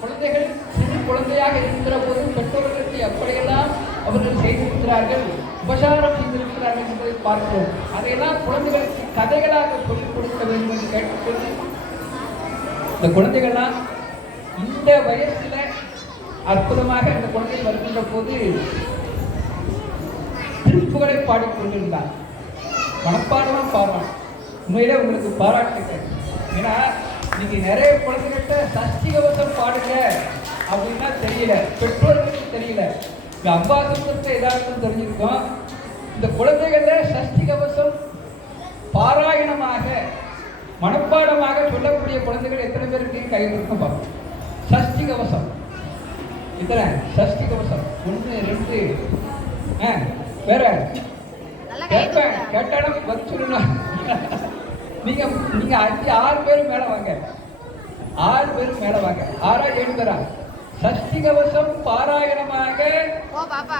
குழந்தைகள் சிறு குழந்தையாக இருக்கிற போது பெற்றோர்களுக்கு எப்படியெல்லாம் அவர்கள் செய்திருக்கிறார்கள், உபசாரம் செய்திருக்கிறார்கள் என்பதை பார்க்கிறோம். அதையெல்லாம் குழந்தைகளுக்கு கதைகளாக சொல்லிக் கொடுக்க வேண்டும் என்று கேட்டுக்கொண்டு இந்த குழந்தைகள்லாம் இந்த வயசுல அற்புதமாக இந்த குழந்தை வருகின்ற போது திருப்புகளை பாடிக்கொண்டிருந்தார். மனப்பாடமா பாடுறான். உண்மையிலே உங்களுக்கு பாராட்டுகள். ஏன்னா இன்னைக்கு நிறைய குழந்தைகிட்ட சஷ்டி கவசம் பாடுங்க அப்படின்னா தெரியல, பெற்றோர்களுக்கு தெரியல. இந்த அம்பா சுத்தத்தை ஏதாவது தெரிஞ்சிருக்கோம். இந்த குழந்தைகள சஷ்டி கவசம் பாராயணமாக மனப்பாடமாக சொல்லக்கூடிய குழந்தைகள் எத்தனை பேருக்கு கை கொடுக்க பார்ப்போம். சஷ்டி கவசம் இத்தனை சஷ்டி கவசம் 1 2 வேற கேட்டாலும் பதில் சொல்லணும். நீங்க 6 பேரும் மேல வாங்க, 6 பேரும் மேல வாங்க. 6 7 பேரா? சஷ்டி கவசம் பாராயணமாக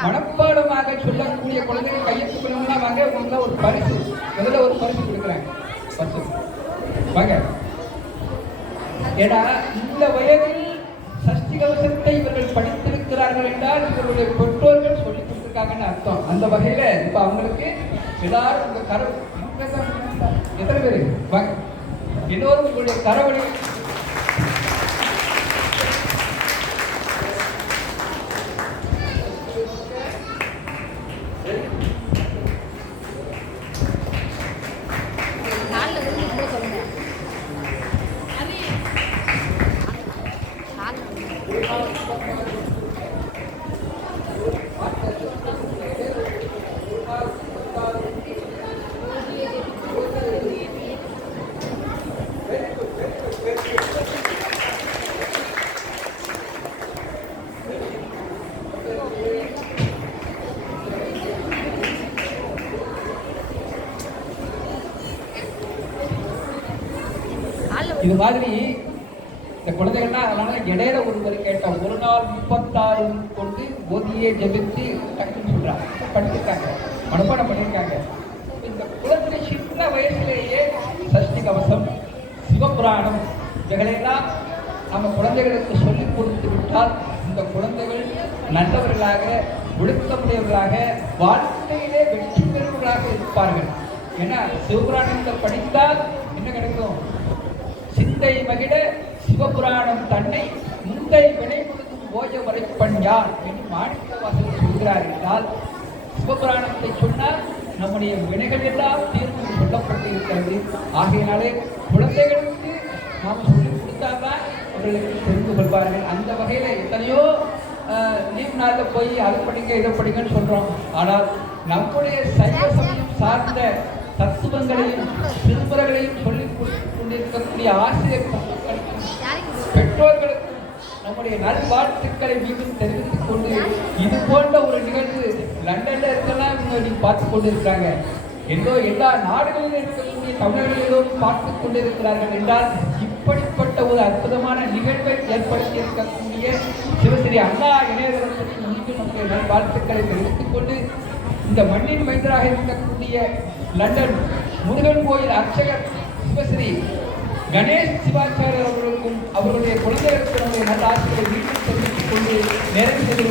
மனப்பாடமாக சொல்லக்கூடிய குழந்தைகள் கையெழுத்து பண்ணணும்னா வாங்க. உங்களுக்கு ஒரு பரிசு, முதல்ல ஒரு பரிசு கொடுக்குறேன். பரிசு வாங்க. ஏன்னா இந்த வயதில் சஷ்டி கவசத்தை இவர்கள் படித்திருக்கிறார்கள் என்றால் இவருடைய பெற்றோர்கள் சொல்லிக் கொடுத்திருக்காங்கன்னு அர்த்தம். அந்த வகையில இப்ப அவங்களுக்கு எல்லாரும் உங்க கர எத்தனை பேரு வாங்க, எல்லோரும் உங்களுடைய கரவழி இது மாதிரி இந்த குழந்தைகள்லாம். அதனால இடையில ஒருவர் கேட்டான், ஒரு நாள் 36 கொண்டு ஓதியே ஜெபித்து டக்குன்னு சொல்றாங்க, படிச்சிருக்காங்க, மனப்பாடம் பண்ணியிருக்காங்க. இந்த குழந்தை சின்ன வயசுலேயே சஷ்டி கவசம், சிவபுராணம் இவைகளெல்லாம் நம்ம குழந்தைகளுக்கு சொல்லிக் கொடுத்து விட்டால் இந்த குழந்தைகள் நல்லவர்களாக, ஒழுக்கமுடையவர்களாக, வாழ்க்கையிலே வெற்றி பெறுவர்களாக இருப்பார்கள். ஏன்னா சிவபுராணத்தை படித்தால் என்ன கிடைக்கும்? சிந்தை மகிழ சிவபுராணம் தன்னை முந்தை வினை கொடுக்கும் ஓய வரைப்பன் யார் என்று மாணிக்கவாசகர் சொல்கிறார். என்றால் சிவபுராணத்தை சொன்னால் நம்முடைய வினைகள் எல்லாம் தீர்வு சொல்லப்பட்டு இருக்கிறது. ஆகையினாலே குழந்தைகளுக்கு நாம் சொல்லிக் கொடுத்தால்தான் அவர்களுக்கு தெரிந்து கொள்வார்கள். அந்த வகையில எத்தனையோ லீவ் நாளில் போய் அதை படிங்க இதை படிங்கன்னு சொல்றோம். ஆனால் நம்முடைய சைவ சமயம் சார்ந்த தத்துவங்களையும் திருமுறைகளையும் சொல்லிக் கொண்டிருக்கக்கூடிய ஆசிரியர் பெற்றோர்களுக்கும் நம்முடைய நல்வாழ்த்துக்களை மீண்டும் தெரிவித்துக் கொண்டு இது போன்ற ஒரு நிகழ்வு லண்டன்ல இருக்கலாம் நீங்க பார்த்து கொண்டிருக்கிறாங்க. எல்லா நாடுகளிலும் இருக்கக்கூடிய தமிழர்களும் பார்த்து கொண்டிருக்கிறார்கள் என்றால் இப்படிப்பட்ட ஒரு அற்புதமான நிகழ்வை ஏற்படுத்தி இருக்கக்கூடிய சிவஸ்ரீ அண்ணா இணையதளத்திற்கு மீண்டும் நம்முடைய நல்வாழ்த்துக்களை தெரிவித்துக் கொண்டு இந்த மண்ணின் மைந்தராக இருக்கக்கூடிய லண்டன் முருகன் கோயில் அர்ச்சகர் சிவஸ்ரீ கணேஷ் சிவாச்சாரியர் அவர்களுக்கும் அவருடைய குழந்தைகளுக்கு நம்முடைய நல்ல ஆசிரியரை மீண்டும் தெரிவித்துக் கொண்டு நிறைவு செய்து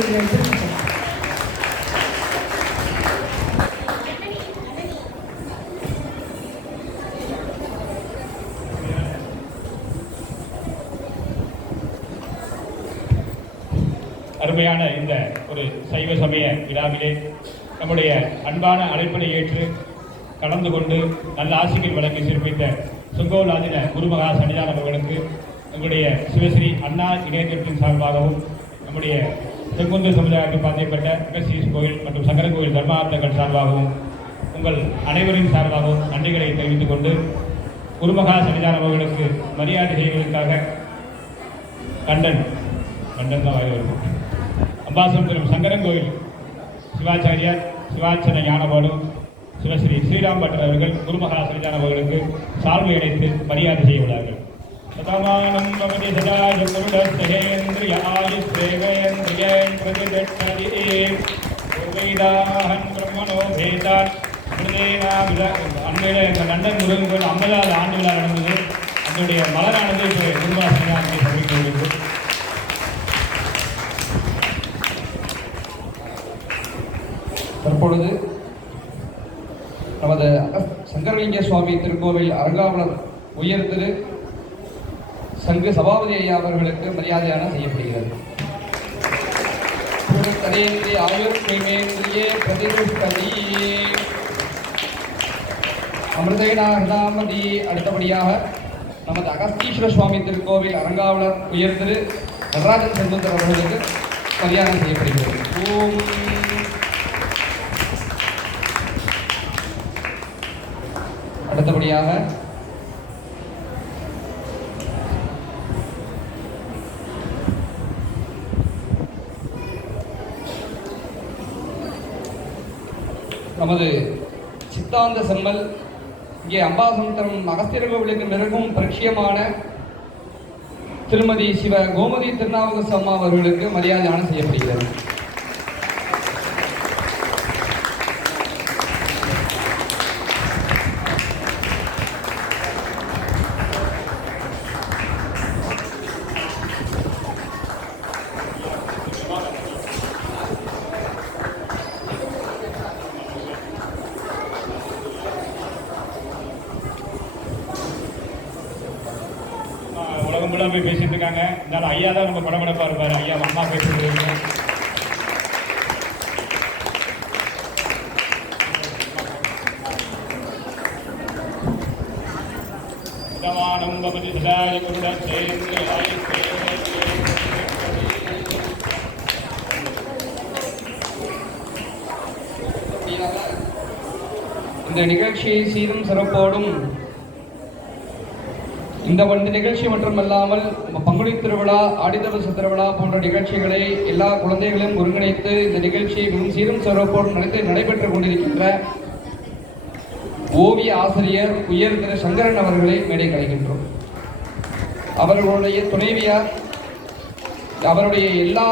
அருமையான இந்த ஒரு சைவ சமய விழாவிலே நம்முடைய அன்பான அழைப்பினை ஏற்று கலந்து கொண்டு நல்ல ஆசிகள் வழங்கி சிறப்பித்த சுங்கோலாதின குருமகா சன்னிதானம் அவர்களுக்கு நம்முடைய சிவஸ்ரீ அண்ணா இணையத்தின் சார்பாகவும் நம்முடைய செங்குந்து சமுதாயத்தில் பாத்தியப்பட்ட அகஸ்தீஸ் கோயில் மற்றும் சங்கர கோயில் தர்மார்த்தங்கள் சார்பாகவும் உங்கள் அனைவரின் சார்பாகவும் நன்றிகளை தெரிவித்துக் கொண்டு குருமகா சன்னிதானம் அவர்களுக்கு மரியாதை செய்வதற்காக கண்டன் தான் வருகிறது அம்பாசமுத்திரம் சங்கரங்கோயில் சிவாச்சாரியார் சிவாச்சன ஞானபாடு சிவஸ்ரீ ஸ்ரீராம் பட்டர் அவர்கள் குருமகா சன்னிதானம் அவர்களுக்கு சால்வை அடைத்து மரியாதை செய்ய உள்ளார்கள். சதமானம் பவதி சதாய குருடஸ்தேந்திரிய ஆயுஸ்ரேவேந்திரியன் பிரதிதட்டதி பூர்வைதாஹன் பிரம்மணோ பேதான் அண்மையில் எங்கள் லண்டன் முருகன் கோயில் 50வது ஆண்டு விழா நடந்தது. அதனுடைய மலரானது இப்போ குருமகா சன்னிதானத்தை சமர்ப்பிக்கிறது. தற்பொழுது நமது சங்கரலிங்க சுவாமி திருக்கோவில் அறங்காவலர் உயர் திரு சங்கு சபாபதி ஐயா அவர்களுக்கு மரியாதையான செய்யப்படுகிறது. அமிர்தேனாமதி. அடுத்தபடியாக நமது அகஸ்தீஸ்வர சுவாமி திருக்கோவில் அறங்காவலர் உயர் திரு நடராஜன் செங்குந்தர் அவர்களுக்கு மரியாதை செய்யப்படுகிறது. ஓம். அடுத்தபடியாக நமது சித்தாந்த செம்மல் இங்கே அம்பாசமுத்திரம் அகஸ்தியர் கோவிலுக்கு மிகவும் பரிச்சயமான திருமதி சிவ கோமதி திருநாவுக்கரசு அம்மா அவர்களுக்கு மரியாதையான செய்யப்படுகிறது. உலகம் போய் பேசிட்டு இருக்காங்க. இருந்தாலும் ஐயா தான் நம்ம படபடப்பா இருப்பாரு. ஐயா அம்மா பேசிட்டு இந்த நிகழ்ச்சியை சீரும் சிறப்போடும் இந்த நிகழ்ச்சி மட்டுமல்லாமல் பங்குனி திருவிழா, ஆடித்தபசு திருவிழா போன்ற நிகழ்ச்சிகளை எல்லா குழந்தைகளையும் ஒருங்கிணைத்து இந்த நிகழ்ச்சியை மிகவும் சீரும் சிறப்போடும் நடைபெற்றுக் கொண்டிருக்கின்ற ஓவிய ஆசிரியர் உயர் திரு சங்கரன் அவர்களை மேடை கலைக்கின்றோம். அவர்களுடைய துணைவியார் அவருடைய எல்லா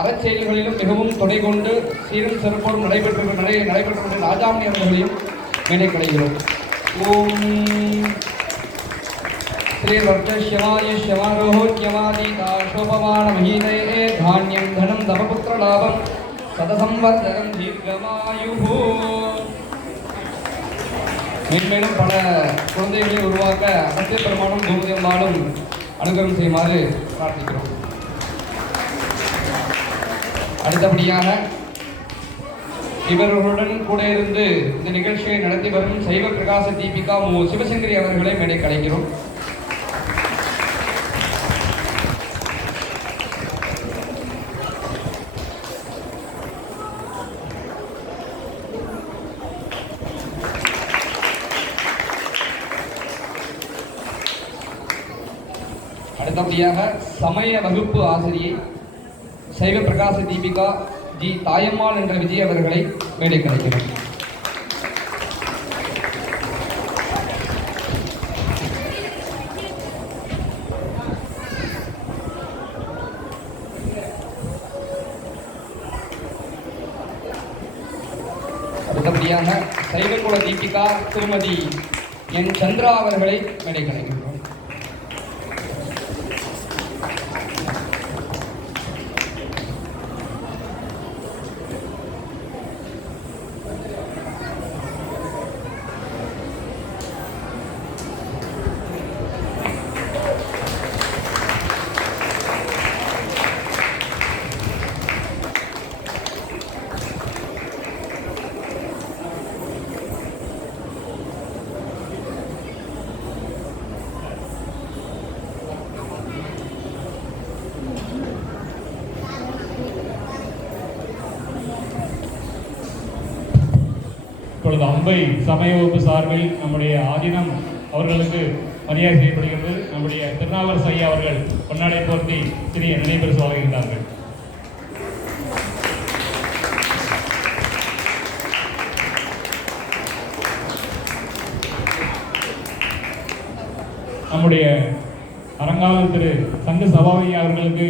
அறச்செயல்களிலும் மிகவும் துணை கொண்டு சீரும் சிறப்போடும் நடைபெற்ற ராஜாமணி அவர்களையும் மேடை கலைகிறோம். ஓம் श्री वर्तश्यमाय श्यमारोहोच्यमादीता शोभमान महीते धान्यं धनं दमपुत्र लाभं सतसंवर्धनं दीर्घमायुः. மேன்மேலும் பல குழந்தைகளை உருவாக்க அகத்திய பெருமானும் கோமதி அம்மாளும் அனுகிரகம் செய்யுமாறு பிரார்த்திக்கிறோம். அடுத்தபடியாக இவர்களுடன் கூட இருந்து இந்த நிகழ்ச்சியை நடத்தி வரும் சைவ பிரகாச தீபிகா மு சிவசங்கரி அவர்களை மேடை கலைக்கிறோம். அடுத்தபடியாக சமய வகுப்பு ஆசிரியை சைவ பிரகாச தீபிகா ஜி தாயம்மாள் என்ற விஜய் அவர்களை மேடை கலைக்கிறோம். அடுத்தபடியாக சைவகுல தீபிகா திருமதி என் சந்திரா அவர்களை மேடை கலைக்கிறோம். இப்பொழுது அம்பை சமய வகுப்பு சார்பில் நம்முடைய ஆதீனம் அவர்களுக்கு மரியாதை செய்யப்படுகிறது. நம்முடைய திருநாவரசு ஐயா அவர்கள் பொன்னாடை போர்த்தி சிறிய நினைப்பரிசு வழங்குகின்றார்கள். நம்முடைய அரங்காவலர் திரு சங்க சபாபதி அவர்களுக்கு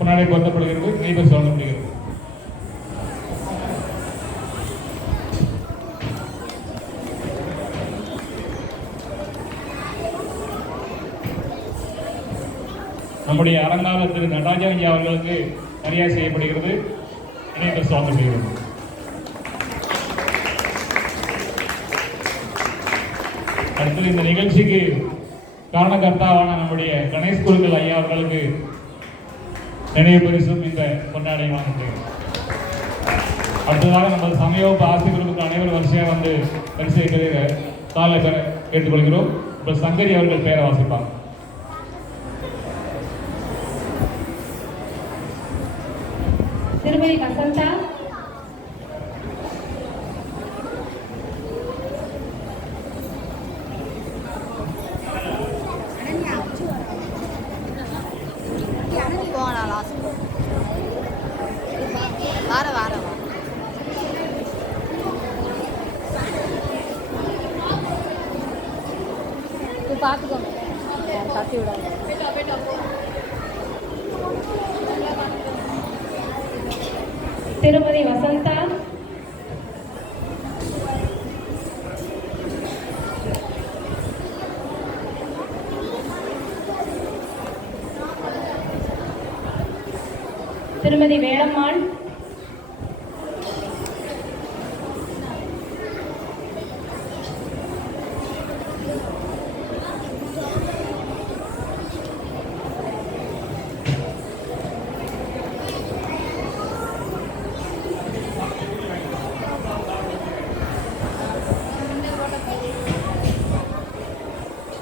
பொன்னாடை போர்த்தப்படுகிறது, நினைப்பரிசு வழங்கப்படுகிறது. நம்முடைய அரங்காவலர் திரு நடராஜன் ஐயா அவர்களுக்கு மரியாதை செய்யப்படுகிறது, நினைப்பரிசு வழங்கப்படுகிறது. அடுத்தது இந்த நிகழ்ச்சிக்கு காரணகர்த்தாவான நம்முடைய கணேஷ் குருக்கள் ஐயா அவர்களுக்கு நினைவு பரிசும் இந்த கொண்டாடையும் வழங்கப்படுகிறது. அடுத்ததாக நமது சமயோப ஆசிரியர்களுக்கு அனைவரும் வரிசையாக வந்து பரிசை பெற காலை பெற கேட்டுக்கொள்கிறோம். இப்போ சங்கரி அவர்கள் பெயரை வாசிப்பாங்க. திருமதி வசந்தா, போனா லாஸ்ட் வார வாரம் பார்த்துக்கோங்க, தட்டி விடாது. திருமதி வசந்தா, திருமதி வேளம்மாள்,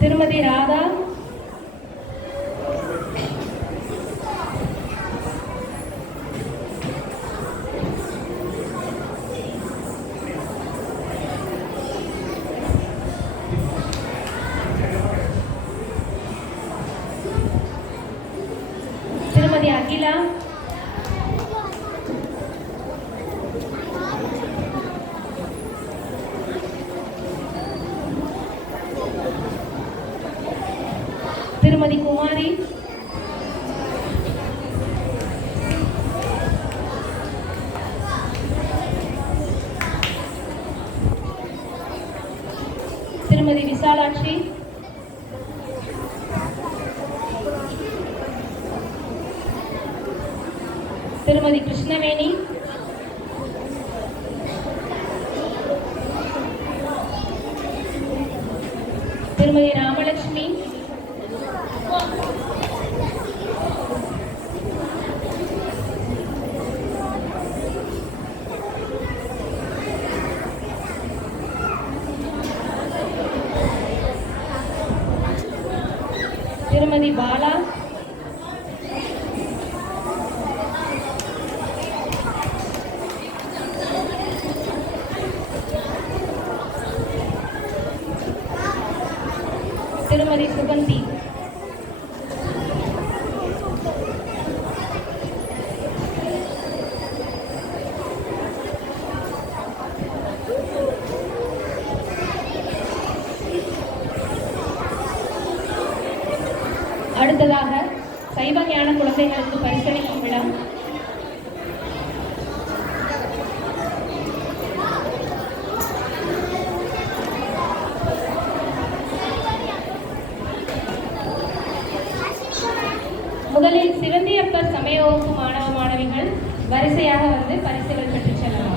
திருமதி ராதா, திருமதி அகிலா, திருமதி குமாரி, திருமதி விசாலாட்சி, திருமதி கிருஷ்ணவேணி, திருமதி ராமலட்சுமி, திருமதி பாலா, திருமதி சுகந்தி, அடுத்ததாக சைவ ஞான குழந்தைகளுக்கு பரிசளிக்கும் விழா. முதலில் சிவந்தியப்பர் சமய வகுப்பு மாணவ மாணவிகள் வரிசையாக வந்து பரிசுகள் பெற்றுச் செல்லலாம்.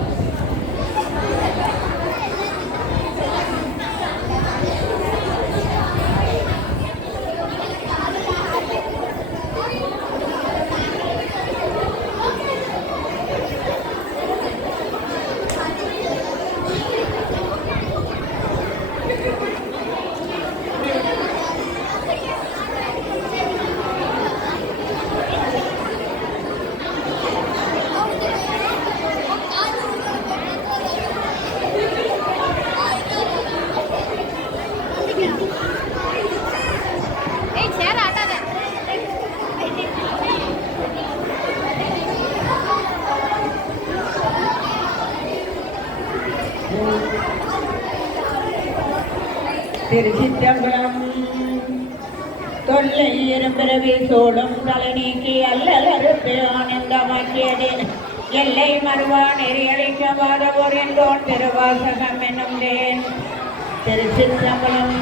திருச்சிற்றம்பலம். தொல்லை இரும்பிறவி சோடும் தலை நீக்கி அல்லலறுப்பு ஆனந்தமாக்கியது எல்லை மறுவா நெறியளிக்கவாத ஒருந்தோன் திருவாசகம் என்னும் தேன். திருச்சிற்றம்பலம்.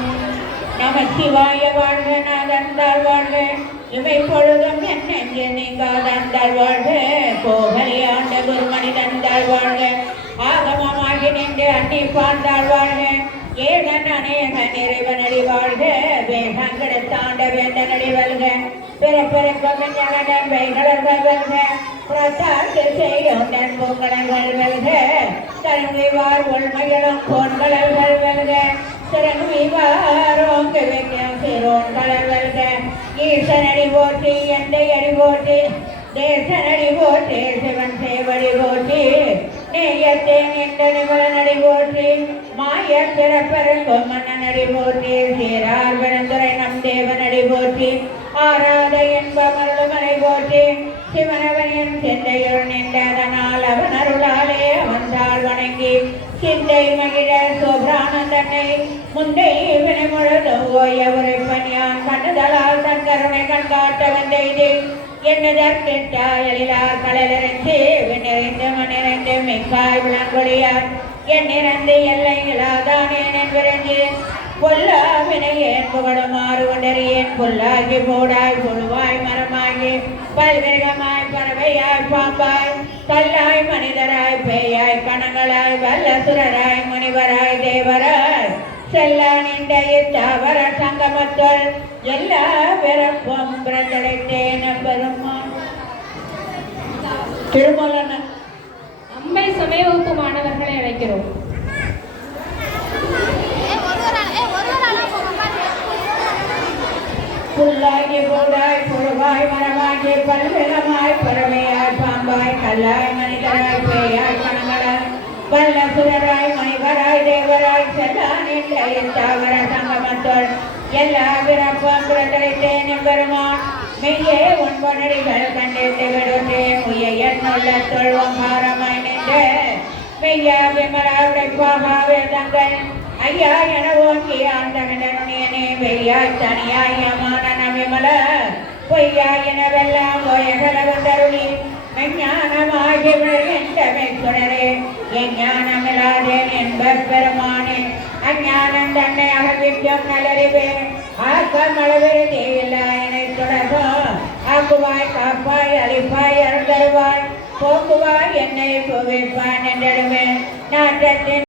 நமச்சிவாய வாழ்க நாதந்தாள் வாழ்க இவை பொழுதும் என் நெஞ்சு நீங்காதந்தாள் வாழ்க கோகலி ஆண்ட குருமணி தந்தாள் வாழ்க ஆகமமாகி நின்று அன்னி பாழ்ந்தாள் வாழ்க ஏகன் அநேக நிறைவனடி வாழ்க வேகங்கெடுத்தாண்ட வேந்தனடி வல்க பிறப்பிறக்கும் ஞானம் வைகளர்கள் வல்க புறத்தாக்கு செய்யுண்டன் பூங்கலங்கள் வல்க தருணிவார் உள்மைகளும் போன்களர்கள் வல்க திறனுமிவாரோங்கு வைக்கும் சிரோன்களர் வல்க ஈசனடி போற்றி எந்தை அடி போற்றி தேசனடி போற்றி சிவன் சேவடி போற்றி நேயத்தே நின்ற நிமலனடி போற்றி மாய பிறப்பெருக்கும் மன்னனடி போற்றி சீரார் பெருந்துரை நம் தேவனடி போற்றி ஆராத என்பமருளுமனை போற்றி சிவனவனின் சிந்தையுள் நின்றதனால் அவன் அருளாலே அவன்தாள் வணங்கி சிந்தை மகிழ சோபிரானந்தனை முந்தை வினை முழுது ஓய உரைப்பனியான் கண்ணுதலால் தன் கருணை கண்காட்ட வந்தைதே எண்ணுதற்கிட்டாயலிலார் கடலிறந்து விண்ணிறைந்து மண்ணிறைந்து மிக்காய் விளங்கொழியார் எண்ணிறந்து எல்லை இலாதானேன் விரைந்து பொல்லா வினையேன் புகழுமாறு கொண்டறியேன் புல்லாகி போடாய் புழுவாய் மரமாகி பல்விரகமாய் பறவையாய் பாம்பாய் கல்லாய் மனிதராய் பேயாய் கணங்களாய் வல்லசுரராய் முனிவராய் தேவராய் செல்லா நின்ற இத்தாவர சங்கமத்துள் எல்லா பிறப்பும் பிறந்தடைத்தேன் பெருமான். திருமலன அம்பை சமய வகுப்பு மாணவர்களை அழைக்கிறோம். புல்லாகி போடாய் புழுவாய் மரமாகி பல்விரமாய் பறவையாய் பாம்பாய் கல்லாய் மனிதராய் பேயாய் கணங்களாய் வல்லசுரராய் முனிவராய் தேவராய் செல்லான் என்ற தாவர சங்கமத்தோள் எல்லா பிறப்பும் பிறந்தடைத்தேன் பெருமான். மெய்யே ஒன்பனடிகள் கண்டித்து விடுத்தேன் உயன் உள்ள தொழுவம் பாரமாய் நின்று மெய்யா விமலா உடைப்பாக வேதங்கள் ஐயா என ஓங்கி ஆண்டகண்டனுனியனே வெய்யாய் தனியாய் அமான விமல பொய்யா எனவெல்லாம் ஓயகலவந்தருளி மெஞ்ஞானமாகி விழுகின்ற மெய்சுடரே எஞ்ஞானமில்லாதேன் என்பர் பெருமானே அஞ்ஞானம் தன்னை அகழ்விக்கும் நல்லறிவே ஆக்கம் அளவில் தேயில்லா என்னை தொடர்போம் ஆக்குவாய் காப்பாய் அழிப்பாய் அருந்தருவாய் போக்குவாய் என்னை புவிப்பாய் நின்றடுமே நாட்டத்தின்